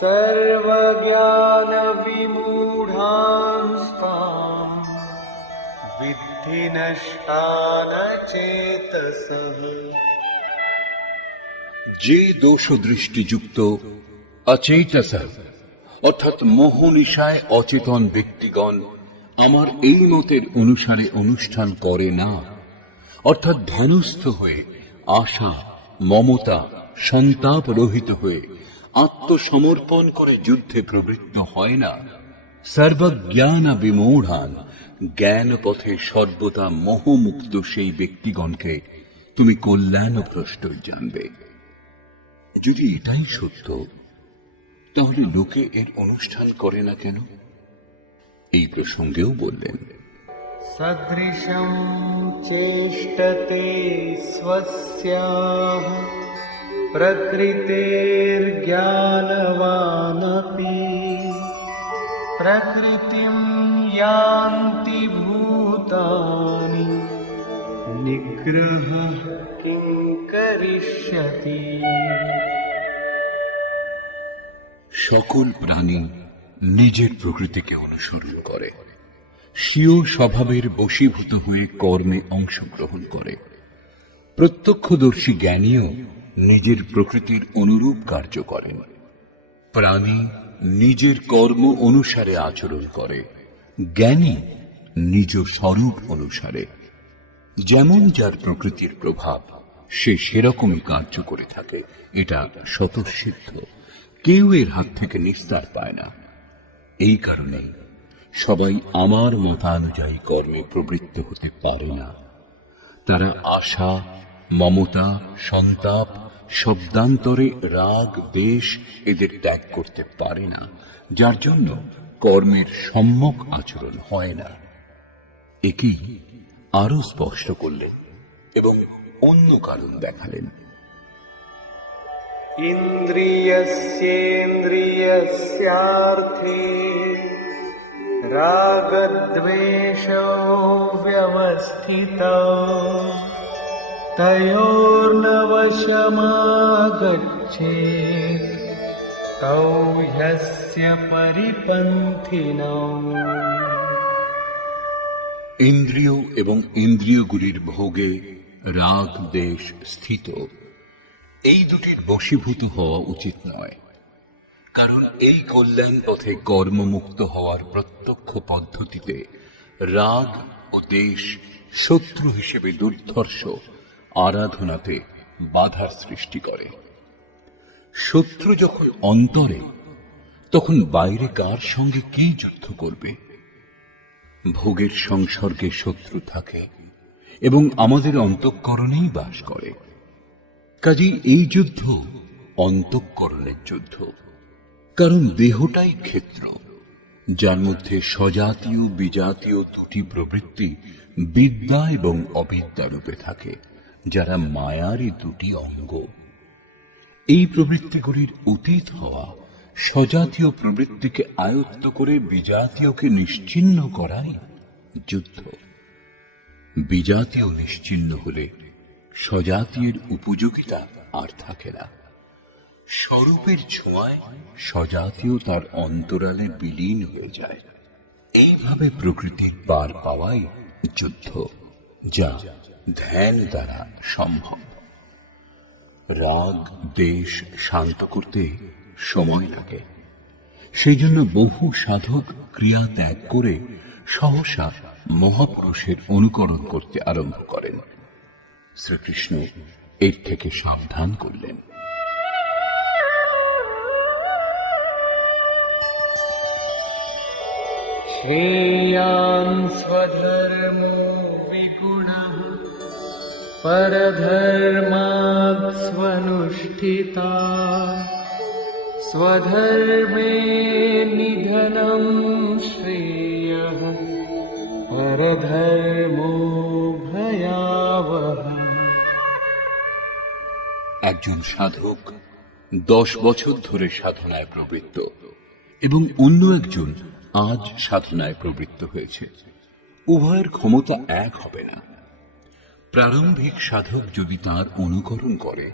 सर्वज्ञानविमूढांस्तान् विद्धि नष्टान चेतसः। যে দোষ দৃষ্টিযুক্ত অচেতস অর্থাৎ মোহনিশায় অচেতন ব্যক্তিগণ আমার এই মতের অনুসারে অনুষ্ঠান করে না, অর্থাৎ ধ্যানস্থ হয়ে আশা, মমতা, সন্তাপ রহিত হয়ে আত্মসমর্পণ করে যুদ্ধে প্রবৃত্ত হয় না, সর্বজ্ঞান বিমূঢ়ান জ্ঞান পথে সর্বদা মোহমুক্ত সেই ব্যক্তিগণকে তুমি কল্যাণভ্রষ্টই জানবে। যদি এটাই সত্য, তাহলে লোকে এর অনুষ্ঠান করে না কেন? এই প্রসঙ্গেও বললেন, सदृशं चेष्टते स्वस्याः प्रकृतेर्ज्ञानवानपि प्रकृतिं यान्ति भूतानि निग्रहः किं करिष्यति। সকল প্রাণী নিজের প্রকৃতিকে অনুসরণ করে, স্বীয় স্বভাবের বশীভূত হয়ে কর্মে অংশগ্রহণ করে। প্রত্যক্ষদর্শী জ্ঞানীও নিজের প্রকৃতির অনুরূপ কার্য করেন। প্রাণী নিজের কর্ম অনুসারে আচরণ করে, জ্ঞানী নিজ স্বরূপ অনুসারে। যেমন যার প্রকৃতির প্রভাব, সে সেরকমই কার্য করে থাকে, এটা স্বতঃসিদ্ধ। কেউ এর হাত থেকে নিস্তার পায় না। এই কারণে সবাই আমার মতানুযায়ী কর্মে প্রবৃত্ত হতে পারে না। তারা আশা, মমতা, সন্তাপ, শব্দান্তরে রাগ, দ্বেষ এদের ত্যাগ করতে পারে না, যার জন্য কর্মের সম্যক আচরণ হয় না। একেই আরো স্পষ্ট করলেন এবং অন্য কারণ দেখালেন। इन्द्रियस्येन्द्रियस्यार्थे रागद्वेषौ व्यवस्थितौ तयोर्नवशमागच्छेत् तौ ह्यस्य परिपन्थिनौ। ইন্দ্রিয় এবং ইন্দ্রিয়গুলির ভোগে রাগ দেশ স্থিত, এই দুটির বশীভূত হওয়া উচিত নয়। কারণ এই কল্যাণ পথে কর্মমুক্ত হওয়ার প্রত্যক্ষ পদ্ধতিতে রাগ ও দেশ শত্রু হিসেবে দুর্ধর্ষ আরাধনাতে বাধার সৃষ্টি করে। শত্রু যখন অন্তরে, তখন বাইরে কার সঙ্গে কি যুদ্ধ করবে? ভোগের সংসর্গে শত্রু থাকে এবং আমাদের অন্তঃকরণেই বাস করে। কাজেই এই যুদ্ধ অন্তঃকরণের যুদ্ধ। কারণ দেহটাই ক্ষেত্র, যার মধ্যে স্বজাতীয় বিজাতীয় দুটি প্রবৃত্তি বিদ্যা এবং অবিদ্যা রূপে থাকে, যারা মায়ারই দুটি অঙ্গ। এই প্রবৃত্তিগুলির অতীত হওয়া স্বজাতীয় প্রবৃত্তিকে আয়ত্ত করে বিজাতীয়কে নিশ্চিহ্ন করাই যুদ্ধ। বিজাতীয় নিশ্চিহ্ন হলে স্বজাতীয়ের উপযোগিতা আর থাকে না। স্বরূপের ছোঁয়ায় স্বজাতীয় তার অন্তরালে বিলীন হয়ে যায়। এইভাবে প্রকৃতির পার পাওয়াই যুদ্ধ, যা ধ্যান দ্বারা সম্ভব। রাগ দেশ শান্ত করতে সময় লাগে। সেই জন্য বহু সাধক ক্রিয়া ত্যাগ করে সহসা মহাপুরুষের অনুকরণ করতে আরম্ভ করেন। শ্রীকৃষ্ণ এর থেকে সাবধান করলেন। श्रेयान् स्वधर्मो विगुणः परधर्मात् स्वनुष्ठिता स्वधर्मे निधनं श्रेयः परधर्मो भयावहः। একজন সাধক 10 বছর ধরে সাধনায় প্রবৃত্ত এবং অন্য একজন আজ সাধনায় প্রবৃত্ত হয়েছে, উভয়ের ক্ষমতা এক হবে না। প্রারম্ভিক সাধক যদি তার অনুকরণ করে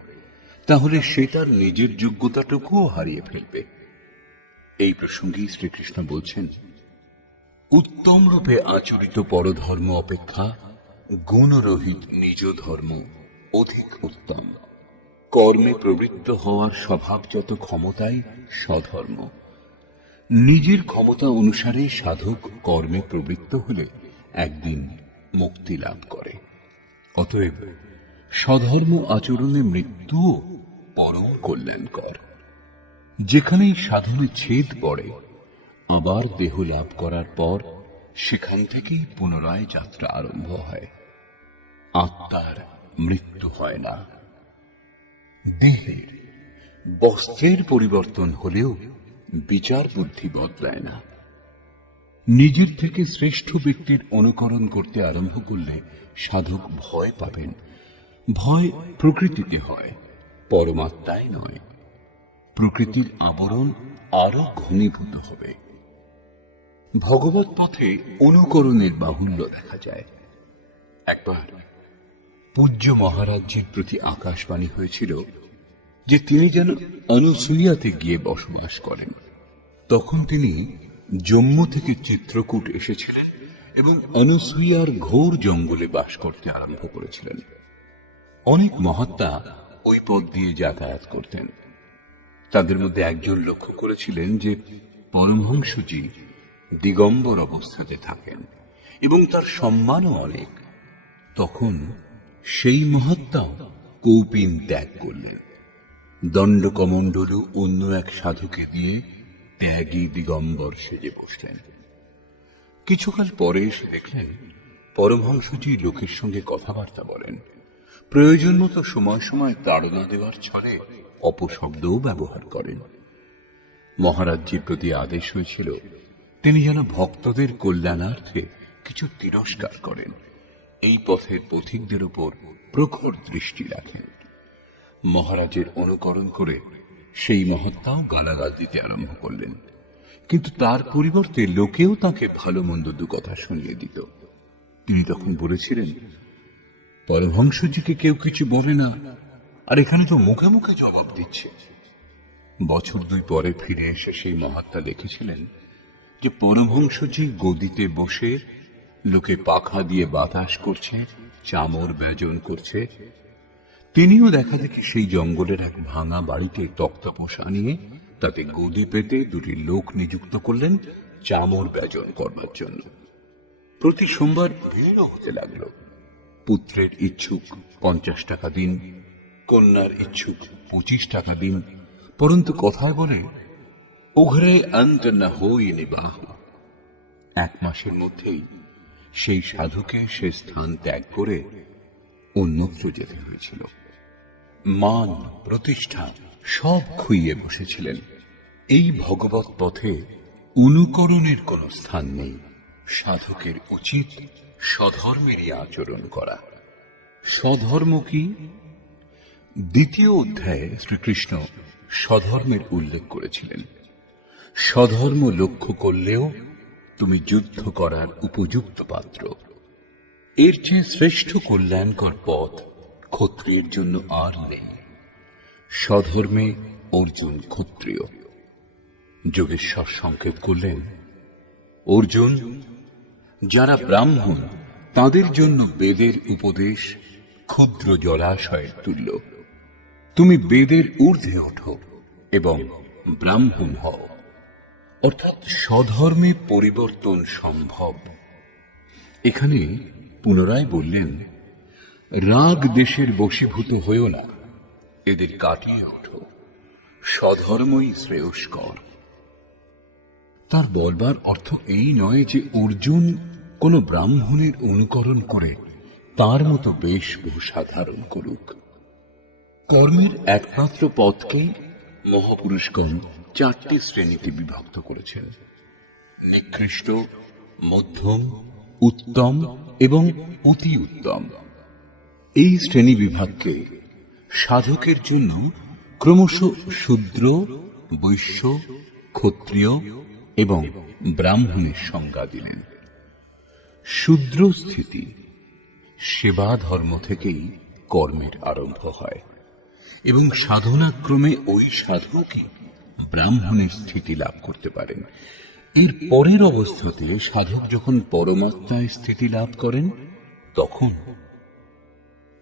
তাহলে সে তার নিজের যোগ্যতাটুকুও হারিয়ে ফেলবে। এই প্রসঙ্গে শ্রীকৃষ্ণ বলছেন, উত্তম রূপে আচরিত পরধর্ম অপেক্ষা গুণরহিত নিজ ধর্ম অধিক উত্তম। কর্মে প্রবৃত্ত হওয়ার স্বভাবগত ক্ষমতাই স্বধর্ম। নিজের ক্ষমতা অনুসারে সাধক কর্মে প্রবৃত্ত হলে একদিন মুক্তি লাভ করে। অতএব স্বধর্ম আচরণে মৃত্যুও পরম কল্যাণকর। যেখানেই সাধনে ছেদ পড়ে আবার দেহ লাভ করার পর সেখান থেকেই পুনরায় যাত্রা আরম্ভ হয়। আত্মার মৃত্যু হয় না। দেহের বস্ত্রের পরিবর্তন হলেও বিচার বুদ্ধি বদলায় না। নিজের থেকে শ্রেষ্ঠ ব্যক্তির অনুকরণ করতে আরম্ভ করলে সাধক ভয় পাবেন। ভয় প্রকৃতিতে হয়, পরমাত্মায় নয়। প্রকৃতির আবরণ আরো ঘনীভূত হবে। ভগবৎ পথে অনুকরণের বাহুল্য দেখা যায়। একবার পূজ্য মহারাজজির প্রতি আকাশবাণী হয়েছিল যে তিনি যেন অনুসূয়াতে গিয়ে বসবাস করেন। তখন তিনি জম্মু থেকে চিত্রকূট এসেছিলেন এবং অনুসূয়ার ঘোর জঙ্গলে বাস করতে আরম্ভ করেছিলেন। অনেক মহাত্মা ওই পথ দিয়ে যাতায়াত করতেন। তাদের মধ্যে একজন লক্ষ্য করেছিলেন যে পরমহংসজি দিগম্বর অবস্থাতে থাকেন এবং তার সম্মানও অনেক। তখন সেই মহাত্মা কৌপিন ত্যাগ করলেন। দণ্ডকমণ্ডলু অন্য এক সাধুকে দিয়ে ত্যাগী দিগম্বর সেজে বসলেন। কিছুকাল পরে এসে দেখলেন পরমহংসজি লোকের সঙ্গে কথাবার্তা বলেন, প্রয়োজন মতো সময় সময় তাড়না দেওয়ার ছলে অপশব্দও ব্যবহার করেন। মহারাজজির প্রতি আদেশ হয়েছিল তিনি যেন ভক্তদের কল্যাণার্থে কিছু তিরস্কার করেন, এই পথের পথিকদের উপর প্রখর দৃষ্টি রাখেন। মহারাজের অনুকরণ করে সেই মহাত্মাও গালাগাল দিতে আরম্ভ করলেন, কিন্তু তার পরিবর্তে লোকেও তাকে ভালো মন্দ দু কথা শুনিয়ে দিত। তিনি তখন বলেছিলেন, পরমহংসজিকে কেউ কিছু বলে না, আর এখানে তো মুখে মুখে জবাব দিচ্ছে। বছর 2 পরে ফিরে এসে সেই মহাত্মা দেখেছিলেন যে পরমহংসজি গদিতে বসে লোকে পাখা দিয়ে বাতাস করছে, চামর ব্যজন করছে। তিনিও দেখা দেখি সেই জঙ্গলের এক ভাঙা বাড়িতে তক্তপোষা নিয়ে তাতে গদি পেতে 2টি লোক নিযুক্ত করলেন চামর ব্যজন করবার জন্য। প্রতি সোমবার ভিড় হতে লাগল। পুত্রের ইচ্ছুক 50 টাকা দিন, কন্যার ইচ্ছুক 25 টাকা দিন, পরন্তু কথায় বলে উঘরে অন্ত না হই নিবাহ। 1 মাসের মধ্যেই সেই সাধুকে সে স্থান ত্যাগ করে অন্যত্র যেতে হয়েছিল। মান প্রতিষ্ঠা সব খুইয়ে বসেছিলেন। এই ভগবৎ পথে অনুকরণের কোন স্থান নেই। সাধকের উচিত স্বধর্মেরই আচরণ করা। স্বধর্ম কি? 2য় অধ্যায়ে শ্রীকৃষ্ণ স্বধর্মের উল্লেখ করেছিলেন। স্বধর্ম লক্ষ্য করলেও তুমি যুদ্ধ করার উপযুক্ত পাত্র। এর চেয়ে শ্রেষ্ঠ কল্যাণকর পথ ক্ষত্রিয়ের জন্য আর নেই। স্বধর্মে অর্জুন ক্ষত্রিয়। যোগেশ্বর সংকেত করলেন, অর্জুন, যারা ব্রাহ্মণ তাদের জন্য বেদের উপদেশ ক্ষুদ্র জলাশয়ের তুল্য। তুমি বেদের ঊর্ধ্বে ওঠো এবং ব্রাহ্মণ হও। অর্থাৎ স্বধর্মে পরিবর্তন সম্ভব। এখানে পুনরায় বললেন, রাগ দেশের বশীভূত হয়েও না, এদের কাটিয়ে ওঠো। স্বধর্মই শ্রেয়স্কর। তার বলবার অর্থ এই নয় যে অর্জুন কোন ব্রাহ্মণের অনুকরণ করে তার মতো বেশভূষা ধারণ করুক। কর্মের একমাত্র পথকেই মহাপুরুষগণ 4টি শ্রেণীতে বিভক্ত করেছেন: নিকৃষ্ট, মধ্যম, উত্তম এবং অতি উত্তম। এই শ্রেণী বিভাগকে সাধকের জন্য ক্রমশ শূদ্র, বৈশ্য, ক্ষত্রিয় এবং ব্রাহ্মণের সংজ্ঞা দিলেন। শূদ্র স্থিতি, সেবা ধর্ম থেকেই কর্মের আরম্ভ হয় এবং সাধনাক্রমে ওই সাধকই ব্রাহ্মণের স্থিতি লাভ করতে পারেন। এর পরের অবস্থাতে সাধক যখন পরমাত্মায় স্থিতি লাভ করেন, তখন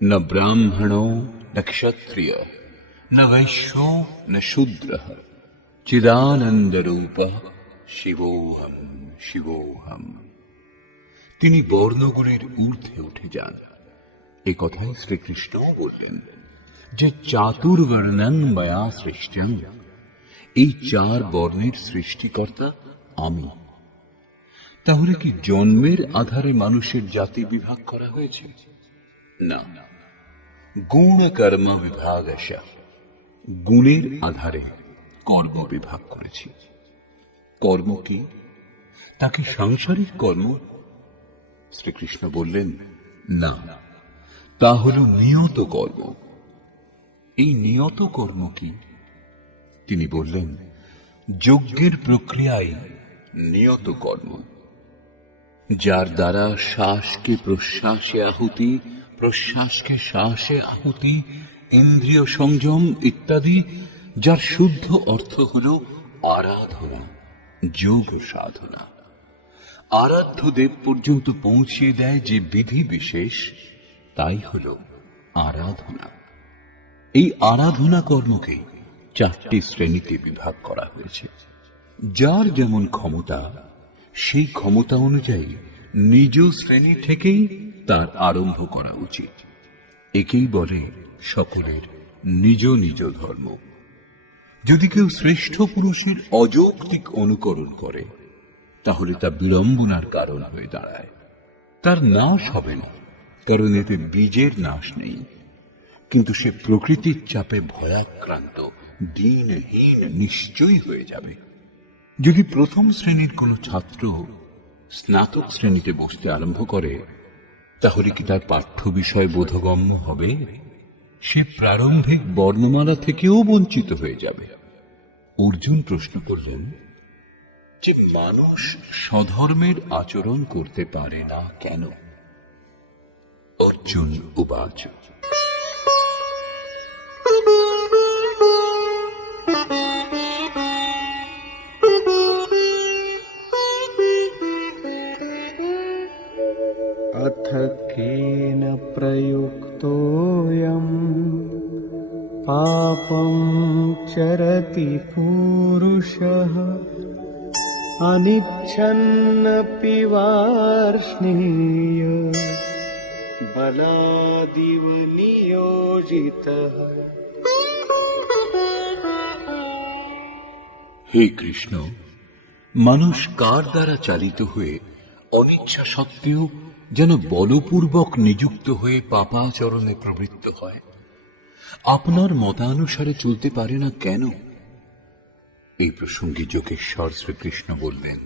न ब्राह्मणो न क्षत्रिय न वैश्यो न शूद्रः चिदानंद रूप शिवोहम शिवोहम। তিনি বর্ণগুলির ঊর্ধ্বে উঠে যান। এ কথাই শ্রীকৃষ্ণ বললেন যে চাতুর্বর্ণং ময়া সৃষ্টং, এই 4 বর্ণের সৃষ্টিকর্তা আমি। তাহলে কি জন্মের আধারে মানুষের জাতি বিভাগ করা হয়েছে? না, গুণ কর্ম বিভাগশ, গুণের আধারে কর্ম বিভাগ করেছি। কর্ম কি? তাকে সাংসারিক কর্ম? শ্রীকৃষ্ণ বললেন না, তা হল নিয়ত কর্ম। এই নিয়ত কর্ম কি? তিনি বললেন যজ্ঞের প্রক্রিয়ায় নিয়ত কর্ম, যার দ্বারা শ্বাসকে প্রশ্বাসে আহুতি, প্রশ্বাসকে শ্বাসে আহুতি, ইন্দ্রিয় সংযম ইত্যাদি, যার শুদ্ধ অর্থ হল আরাধনা, যোগ সাধনা। আরাধ্য দেব পর্যন্ত পৌঁছিয়ে দেয় যে বিধি বিশেষ, তাই হল আরাধনা। এই আরাধনা কর্মকে 4টি শ্রেণীতে বিভাগ করা হয়েছে। যার যেমন ক্ষমতা, সেই ক্ষমতা অনুযায়ী নিজ শ্রেণী থেকেই তার আরম্ভ করা উচিত। একেই বলে সকলের নিজ নিজ ধর্ম। যদি কেউ শ্রেষ্ঠ পুরুষের অযৌক্তিক অনুকরণ করে, তাহলে তা বিড়ম্বনার কারণ হয়ে দাঁড়ায়। তার নাশ হবে না, কারণ এতে বীজের নাশ নেই, কিন্তু সে প্রকৃতির চাপে ভয়াক্রান্ত, দিনহীন নিশ্চয়ই হয়ে যাবে। যদি প্রথম শ্রেণীর কোনো ছাত্র স্নাতক শ্রেণীতে বসতে আরম্ভ করে, তাহলে কি তার পাঠ্য বিষয় বোধগম্য হবে? সে প্রারম্ভিক বর্ণমালা থেকেও বঞ্চিত হয়ে যাবে। অর্জুন প্রশ্ন করলেন যে মানুষ স্বধর্মের আচরণ করতে পারে না কেন? অর্জুন উবাচ अथ केन प्रयुक्तोऽयं पापं चरति पुरुषः अनिच्छन्नपि वार्ष्णेय बलादिव नियोजितः। হে কৃষ্ণ, মানুষ কার দ্বারা চালিত হয়ে অনিচ্ছা সত্ত্বেও যেন বলপূর্বক নিযুক্ত হয়ে পাপাচরণে প্রবৃত্ত হয়? আপনার মতানুসারে চলতে পারে না কেন? এই প্রসঙ্গে যোগেশ্বর শ্রীকৃষ্ণ বললেন,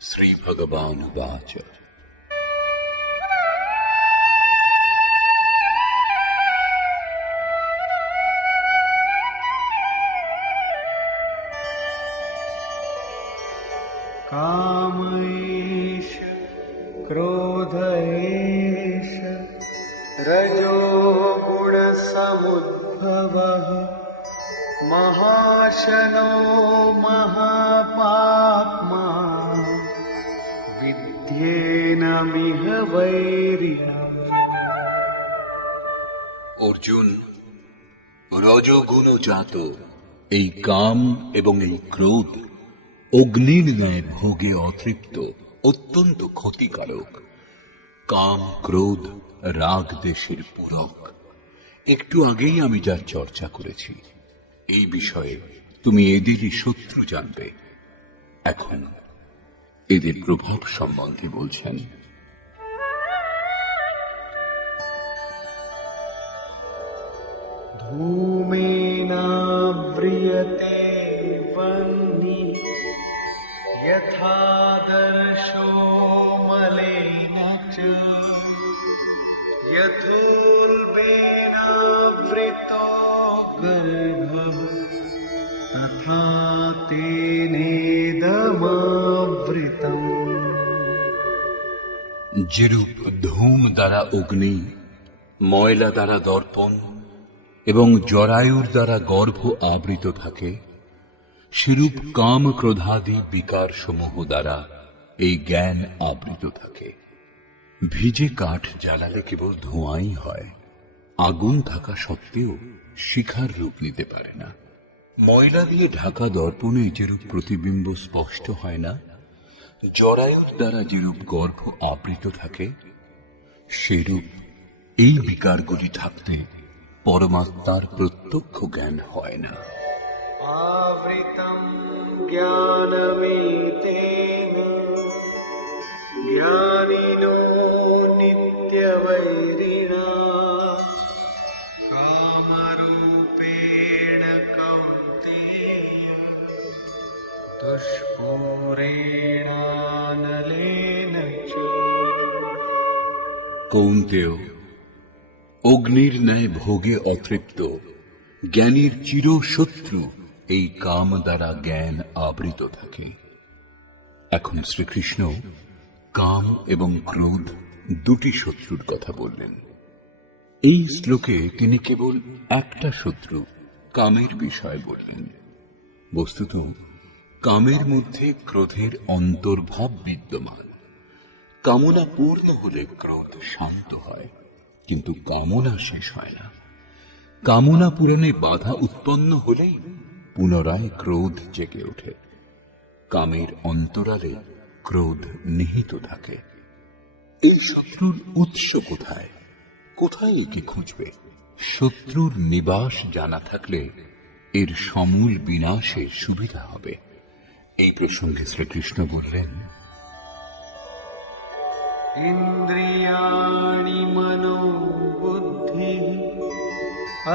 শ্রী ভগবান উবাচ कामैष क्रोध एष रजोगुणसमुद्भवः महाशनो महापाप्मा विद्येनमिह वैरिणा। অর্জুন, রজগুণ জাত এই কাম এবং এই ক্রোধ অগ্নির ন্যায় ভোগে অতৃপ্ত, অত্যন্ত ক্ষতিকারক। কাম, ক্রোধ, রাগ দেশের পূরক। একটু আগেই আমি যার চর্চা করেছি, এই বিষয়ে তুমি এদেরই শত্রু জানবে। এখন এদের প্রভাব সম্বন্ধে বলছেন। धूमेनाव्रियते आदर्शो मलेन च यथोल्बेनावृतो गर्भः तथा तेनेदमावृतम्। যেরূপ ধূম দ্বারা অগ্নি, ময়লা দ্বারা দর্পণ এবং জরায়ুর দ্বারা গর্ভ আবৃত থাকে, সেরূপ কাম ক্রোধাদি বিকার সমূহ দ্বারা এই জ্ঞান আবৃত থাকে। ভিজে কাঠ জ্বালালে কেবল ধোঁয়াই হয়, আগুন থাকা সত্ত্বেও শিখার রূপ নিতে পারে না। ময়লা দিয়ে ঢাকা দর্পণে যেরূপ প্রতিবিম্ব স্পষ্ট হয় না, জরায়ুর দ্বারা যেরূপ গর্ভ আবৃত থাকে, সেরূপ এই বিকারগুলি থাকতে পরমাত্মার প্রত্যক্ষ জ্ঞান হয় না। आवृतं ज्ञानमेतेन ज्ञानिनो नित्यवैरिणा कामरूपेण कौन्तेय दुष्पूरेणानलेन च। কৌন্তেয়, অগ্নির ন্যায় ভোগে অতৃপ্ত জ্ঞানীর চিরশত্রু এই কাম দ্বারা জ্ঞান আবৃত থাকে। এখন শ্রীকৃষ্ণ কাম এবং ক্রোধ দুটি শত্রুর কথা বললেন। এই শ্লোকে তিনি কেবল একটা শত্রু কামের বিষয় বললেন। বস্তুত কামের মধ্যে ক্রোধের অন্তর্ভাব বিদ্যমান। কামনা পূর্ণ হলে ক্রোধ শান্ত হয়, কিন্তু কামনা শেষ হয় না। কামনা পূরণে বাধা উৎপন্ন হলেই পুনরায় ক্রোধ জেগে ওঠে। কামের অন্তরালে ক্রোধ নিহিত থাকে। এই শত্রুর উৎস কোথায়? কোথায় একে খুঁজবে? শত্রুর নিবাস জানা থাকলে এর সমূল বিনাশে সুবিধা হবে। এই প্রসঙ্গে শ্রীকৃষ্ণ বললেন, इन्द्रियाणि मनो बुद्धिः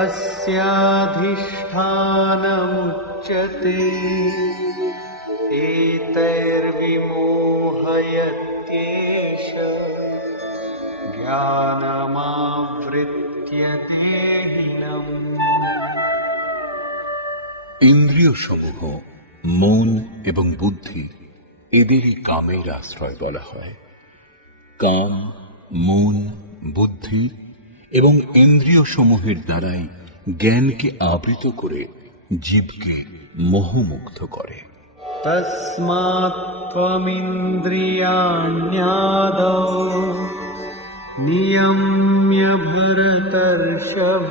अस्याधिष्ठानमुच्यते एतैर्विमोहयत्येष ज्ञानमावृत्य देहिनम्। ইন্দ্রিয় সমূহ মন এবং বুদ্ধি, এদেরই কামের আশ্রয় বলা হয়। কাম, মন, বুদ্ধি এবং ইন্দ্রিয় সমূহের দ্বারাই জ্ঞানকে আবৃত করে জীবকে মোহমুক্ত করে। तस्मात् त्वमिन्द्रियाण्यादौ नियम्य भरतर्षभ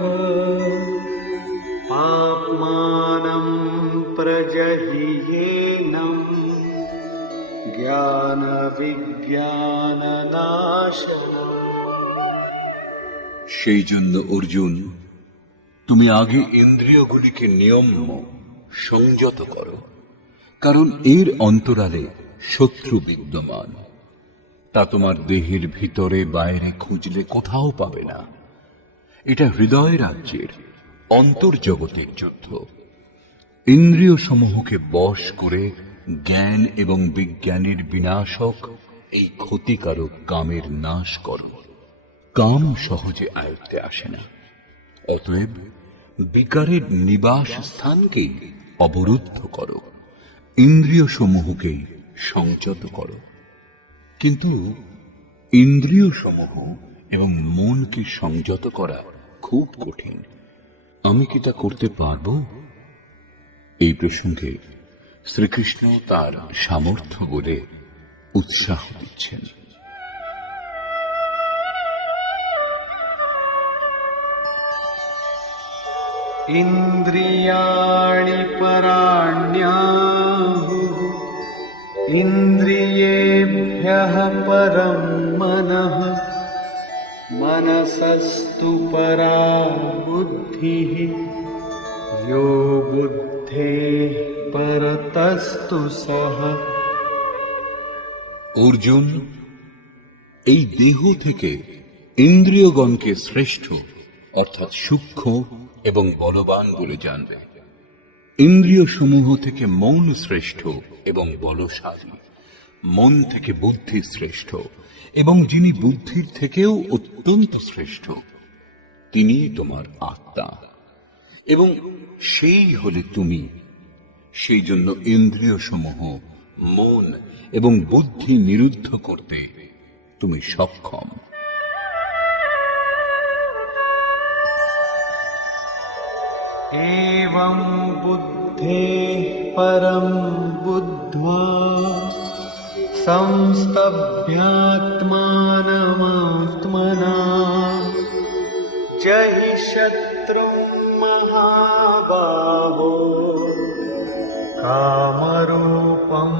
पाप्मानं प्रजह्येनम् জ্ঞানবিজ্ঞাননাশনम्। সেই জন্য অর্জুন, তুমি আগে ইন্দ্রিয়গুলিকে নিয়ম্য সংযত করো, কারণ এর অন্তরালে শত্রু বিদ্যমান। তা তোমার দেহের ভিতরে বাইরে খুঁজলে কোথাও পাবে না। এটা হৃদয় রাজ্যের অন্তর্জগতের যুদ্ধ। ইন্দ্রিয় সমূহকে বশ করে জ্ঞান এবং বিজ্ঞানের বিনাশক এই ক্ষতিকারক কামের নাশ করো। কাম সহজে আয়ত্তে আসে না, অতএব বিকারের নিবাস স্থানকেই অবরুদ্ধ করো, ইন্দ্রিয় সমূহকে সংযত করো। কিন্তু ইন্দ্রিয় সমূহ এবং মনকে সংযত করা খুব কঠিন। আমি কি তা করতে পারব? এই প্রসঙ্গে শ্রীকৃষ্ণ তার সামর্থ্য বলে উৎসাহ দিচ্ছেন। ইন্দ্রিয়াণি পরাণ্যাহুঃ ইন্দ্রিয়েভ্যঃ পরম মনঃ মনসস্তু পরা বুদ্ধিঃ यो বুদ্ধেঃ পরতস্তু সঃ। অর্জুন, এই দেহ থেকে ইন্দ্রিয়গণকে শ্রেষ্ঠ অর্থাৎ সূক্ষ্ম এবং বলবান বলে জানবে। ইন্দ্রিয় সমূহ থেকে মন শ্রেষ্ঠ এবং বলশালী, মন থেকে বুদ্ধি শ্রেষ্ঠ এবং যিনি বুদ্ধির থেকেও অত্যন্ত শ্রেষ্ঠ, তিনি তোমার আত্মা এবং সেই হলে তুমি। সেই জন্য ইন্দ্রিয় সমূহ, মন এবং বুদ্ধি নিরুদ্ধ করতে তুমি সক্ষম। एवं बुद्धे परं बुद्ध्वा संस्तभ्यात्मानमात्मना जहि शत्रुं महाबाहो कामरूपं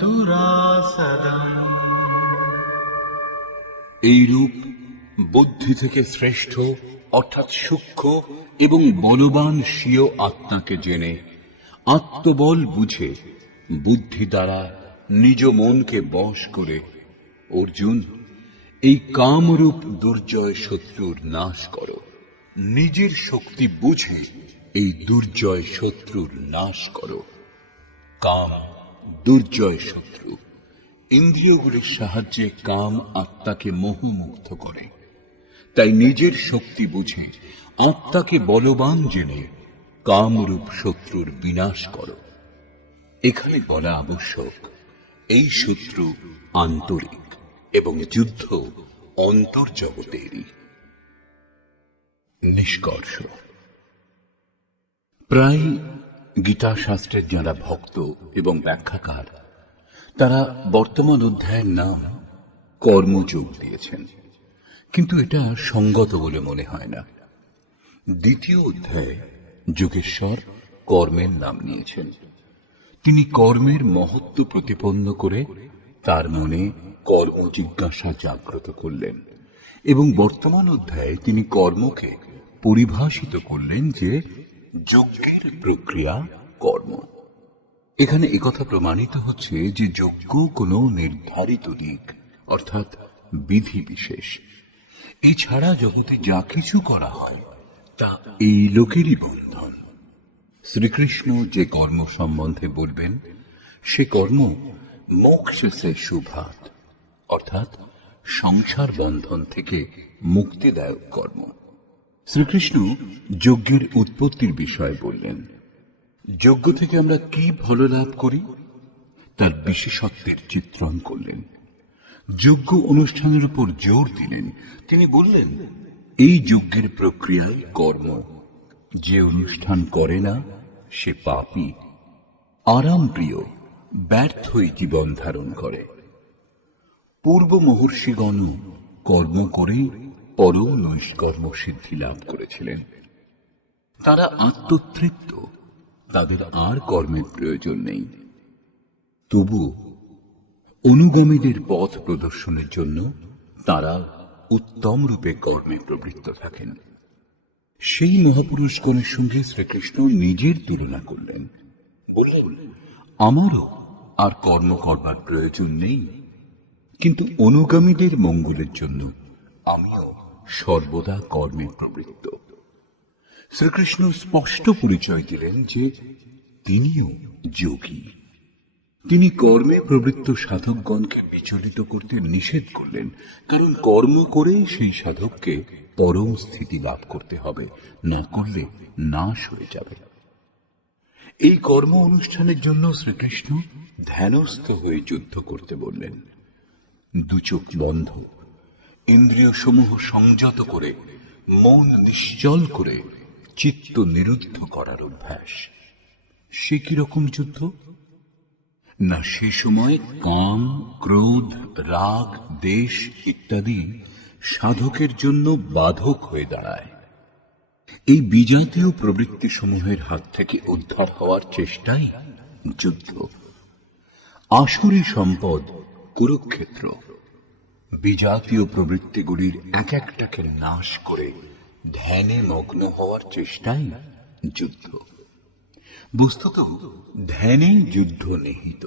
दुरासदम्। এইরূপ বুদ্ধি থেকে শ্রেষ্ঠ অর্থাৎ সূক্ষ্ম এবং বলবান স্বীয় আত্মাকে জেনে আত্মবল বুঝে বুদ্ধি দ্বারা নিজ মনকে বশ করে অর্জুন এই কামরূপ দুর্জয় শত্রুর নাশ করো। নিজের শক্তি বুঝে এই দুর্জয় শত্রুর নাশ করো। কাম দুর্জয় শত্রু। ইন্দ্রিয়গুলির সাহায্যে কাম আত্মাকে মোহমুগ্ধ করে, তাই নিজের শক্তি বুঝে আত্মাকে বলবান জেনে কামরূপ শত্রুর বিনাশ করো। এখানে বলা আবশ্যক, এই শত্রু আন্তরিক এবং যুদ্ধ অন্তর্জগতেরই। নিষ্কর্ষ, প্রায় গীতা শাস্ত্রের যারা ভক্ত এবং ব্যাখ্যাকার, তারা বর্তমান অধ্যায়ের নাম কর্মযোগ দিয়েছেন, কিন্তু এটা সঙ্গত বলে মনে হয় না। দ্বিতীয় অধ্যায়ে যোগেশ্বর কর্মের নাম নিয়েছেন। তিনি কর্মের মহত্ব প্রতিপন্ন করে তার মনে কর্ম জিজ্ঞাসা জাগ্রত করলেন এবং বর্তমান অধ্যায়ে তিনি কর্মকে পরিভাষিত করলেন যে যজ্ঞের প্রক্রিয়া কর্ম। এখানে একথা প্রমাণিত হচ্ছে যে যজ্ঞ কোনো নির্ধারিত দিক অর্থাৎ বিধি বিশেষ। এছাড়া জগতে যা কিছু করা হয় তা এই লোকেরই বন্ধন। শ্রীকৃষ্ণ যে কর্ম সম্বন্ধে বলবেন সে কর্ম মোক্ষ সে শুভাত অর্থাৎ সংসার বন্ধন থেকে মুক্তিদায়ক কর্ম। শ্রীকৃষ্ণ যজ্ঞের উৎপত্তির বিষয়ে বললেন। যজ্ঞ থেকে আমরা কি ফল লাভ করি তার বিশেষত্বের চিত্রণ করলেন। যজ্ঞ অনুষ্ঠানের উপর জোর দিলেন। তিনি বললেন, এই যজ্ঞের প্রক্রিয়ায় কর্ম, যে অনুষ্ঠান করে না সে পাপী, আরাম প্রিয়, ব্যর্থই জীবন ধারণ করে। পূর্ব মহর্ষিগণ কর্ম করে পরম নৈষ্কর্ম সিদ্ধি লাভ করেছিলেন। তারা আত্মতৃপ্ত, তাদের আর কর্মের প্রয়োজন নেই। তবু অনুগামীদের পথ প্রদর্শনের জন্য তারা উত্তম রূপে কর্মে প্রবৃত্ত থাকেন। সেই মহাপুরুষগণের সঙ্গে শ্রীকৃষ্ণ নিজের তুলনা করলেন। বললেন, আমারও আর কর্ম করবার প্রয়োজন নেই, কিন্তু অনুগামীদের মঙ্গলের জন্য আমিও সর্বদা কর্মে প্রবৃত্ত। শ্রীকৃষ্ণ স্পষ্ট পরিচয় দিলেন যে তিনিও যোগী। তিনি কর্মে প্রবৃত্ত সাধকগণকে বিচলিত করতে নিষেধ করলেন, কারণ কর্ম করে সেই সাধককে পরম স্থিতি লাভ করতে হবে, না করলে নাশ হয়ে যাবে। এই কর্ম অনুষ্ঠানের জন্য শ্রীকৃষ্ণ ধ্যানস্থ হয়ে যুদ্ধ করতে বললেন। দুচোখ বন্ধ, ইন্দ্রিয় সমূহ সংযত করে, মন নিশ্চল করে চিত্ত নিরুদ্ধ করার অভ্যাস। সে কিরকম যুদ্ধ? না সে সময় কাম, ক্রোধ, রাগ, দেশ ইত্যাদি সাধকের জন্য বাধক হয়ে দাঁড়ায়। এই বিজাতীয় প্রবৃত্তি সমূহের হাত থেকে উদ্ধার হওয়ার চেষ্টাই যুদ্ধ। আসুরি সম্পদ কুরুক্ষেত্র। বিজাতীয় প্রবৃত্তিগুলির এক একটাকে নাশ করে ধ্যানে মগ্ন হওয়ার চেষ্টাই যুদ্ধ। বস্তুত ধ্যানেই যুদ্ধ নিহিত।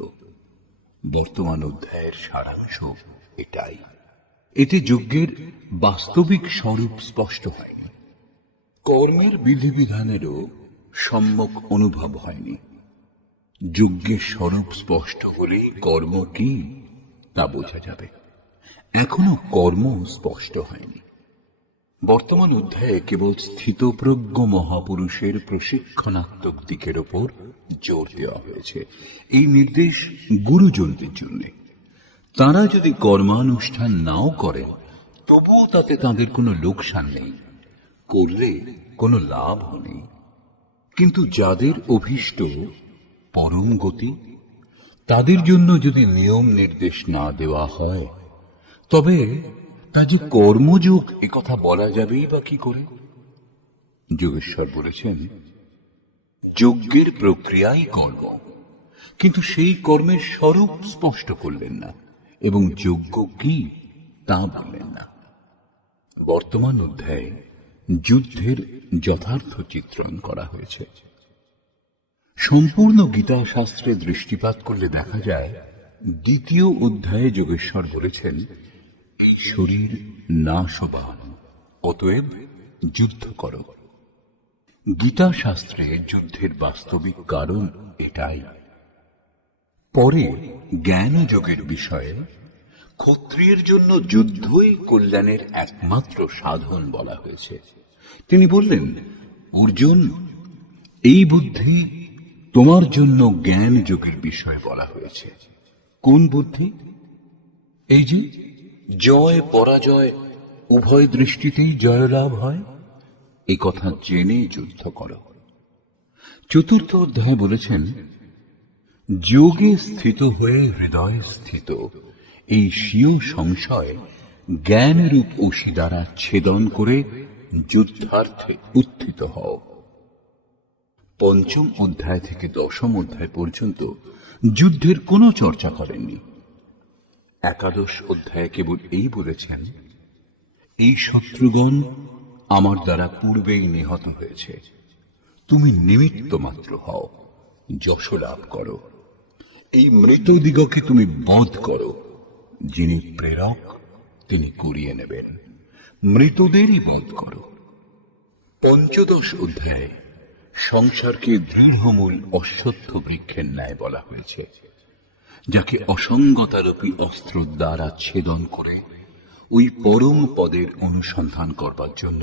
বর্তমান অধ্যায়ের সারাংশ এটাই। এতে যজ্ঞের বাস্তবিক স্বরূপ স্পষ্ট হয়নি, কর্মের বিধিবিধানেরও সম্যক অনুভব হয়নি। যজ্ঞের স্বরূপ স্পষ্ট হলেই কর্ম কি তা বোঝা যাবে। এখনো কর্ম স্পষ্ট হয়নি। বর্তমান অধ্যায়ে কেবল স্থিতপ্রজ্ঞ মহাপুরুষের প্রশিক্ষণাত্মক দিকের ওপর জোর দেওয়া হয়েছে। এই নির্দেশ গুরুজনদের জন্য। তারা যদি কর্মানুষ্ঠান নাও করেন, তবুও তাতে তাদের কোনো লোকসান নেই, করলে কোনো লাভও নেই। কিন্তু যাদের অভীষ্ট পরম গতি, তাদের জন্য যদি নিয়ম নির্দেশ না দেওয়া হয়, তবে তা যে কর্মযোগ একথা বলা যাবেই বা কি করে? যোগেশ্বর বলেছেন, যজ্ঞের প্রক্রিয়াই কর্ম, কিন্তু সেই কর্মের স্বরূপ স্পষ্ট করলেন না এবং যজ্ঞ কি তা বললেন না। বর্তমান অধ্যায়ে যুদ্ধের যথার্থ চিত্রণ করা হয়েছে। সম্পূর্ণ গীতা শাস্ত্রে দৃষ্টিপাত করলে দেখা যায়, দ্বিতীয় অধ্যায়ে যোগেশ্বর বলেছেন, এই শরীর নাশবান, অতএব যুদ্ধ করো। গীতা শাস্ত্রে যুদ্ধের বাস্তবিক কারণ এটাই। পরে জ্ঞান যোগের বিষয়ে ক্ষত্রিয়ের জন্য যুদ্ধই কল্যাণের একমাত্র সাধন বলা হয়েছে। তিনি বললেন, অর্জুন, এই বুদ্ধি তোমার জন্য জ্ঞান যোগের বিষয়ে বলা হয়েছে। কোন বুদ্ধি? এই যে জয় পরাজয় উভয় দৃষ্টিতেই জয়লাভ হয়, এই কথা জেনে যুদ্ধ করো। চতুর্থ অধ্যায় বলেছেন, যোগে স্থিত হয়ে হৃদয়ে স্থিত এই স্বীয় সংশয় জ্ঞানরূপ অসি দ্বারা ছেদন করে যুদ্ধার্থে উত্থিত হও। পঞ্চম অধ্যায় থেকে দশম অধ্যায় পর্যন্ত যুদ্ধের কোনো চর্চা করেননি। একাদশ অধ্যায়ে কেবল এই বলেছেন, এই শত্রুগণ আমার দ্বারা পূর্বেই নিহত হয়েছে, তুমি নিমিত্ত মাত্র হও, যশ লাভ করো। এই মৃতদিগকে তুমি বধ করো, যিনি প্রেরক তিনি কুড়িয়ে নেবেন, মৃতদেরই বধ করো। পঞ্চদশ অধ্যায়ে সংসারকে দৃঢ়মূল অশ্বত্থ বৃক্ষের ন্যায় বলা হয়েছে, যাকে অসঙ্গতারূপী অস্ত্র দ্বারা ছেদন করে ওই পরম পদের অনুসন্ধান করবার জন্য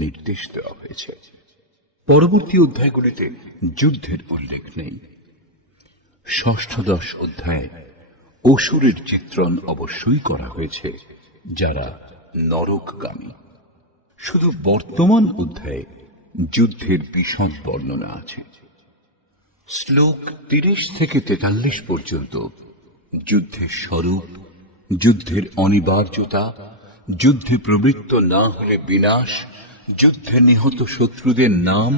নির্দেশ দেওয়া হয়েছে। পরবর্তী অধ্যায়গুলিতে যুদ্ধের উল্লেখ নেই। ষষ্ঠদশ অধ্যায়ে অসুরের চিত্রণ অবশ্যই করা হয়েছে, যারা নরকগামী। শুধু বর্তমান অধ্যায়ে যুদ্ধের বিশদ বর্ণনা আছে। শ্লোক 30 থেকে 43 পর্যন্ত যুদ্ধের স্বরূপ, যুদ্ধের অনিবার্যতা, যুদ্ধে প্রবৃত্ত না হলে বিনাশ, যুদ্ধে নিহত শত্রুদের নাম,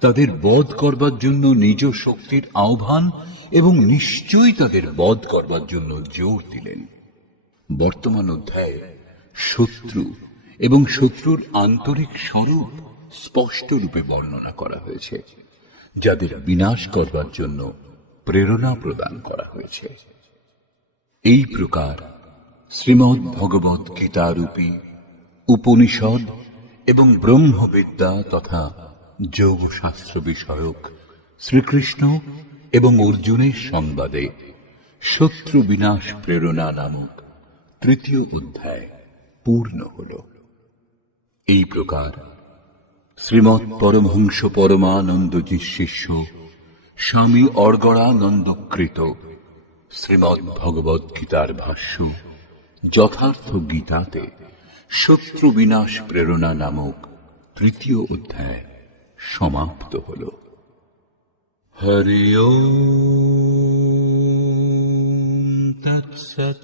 তাদের বধ করবার জন্য নিজ শক্তির আহ্বান এবং নিশ্চয়ই তাদের বধ করবার জন্য জোর দিলেন। বর্তমান অধ্যায়ে শত্রু এবং শত্রুর আন্তরিক স্বরূপ স্পষ্ট রূপে বর্ণনা করা হয়েছে, যাদের বিনাশ করবার জন্য প্রেরণা প্রদান করা হয়েছে। এই প্রকার শ্রীমদ্ ভগবৎ গীতারূপী উপনিষদ এবং ব্রহ্মবিদ্যা তথা যোগশাস্ত্র বিষয়ক শ্রীকৃষ্ণ এবং অর্জুনের সংবাদে শত্রু বিনাশ প্রেরণা নামক তৃতীয় অধ্যায় পূর্ণ হল। এই প্রকার শ্রীমৎ পরমহংস পরমানন্দজির শিষ্য স্বামী অর্গড়ানন্দকৃত শ্রীমদ্ ভগবৎ গীতার ভাষ্য যথার্থ গীতাতে শত্রু বিনাশ প্রেরণা নামক তৃতীয় অধ্যায় সমাপ্ত হল। হরি ওম তৎসৎ।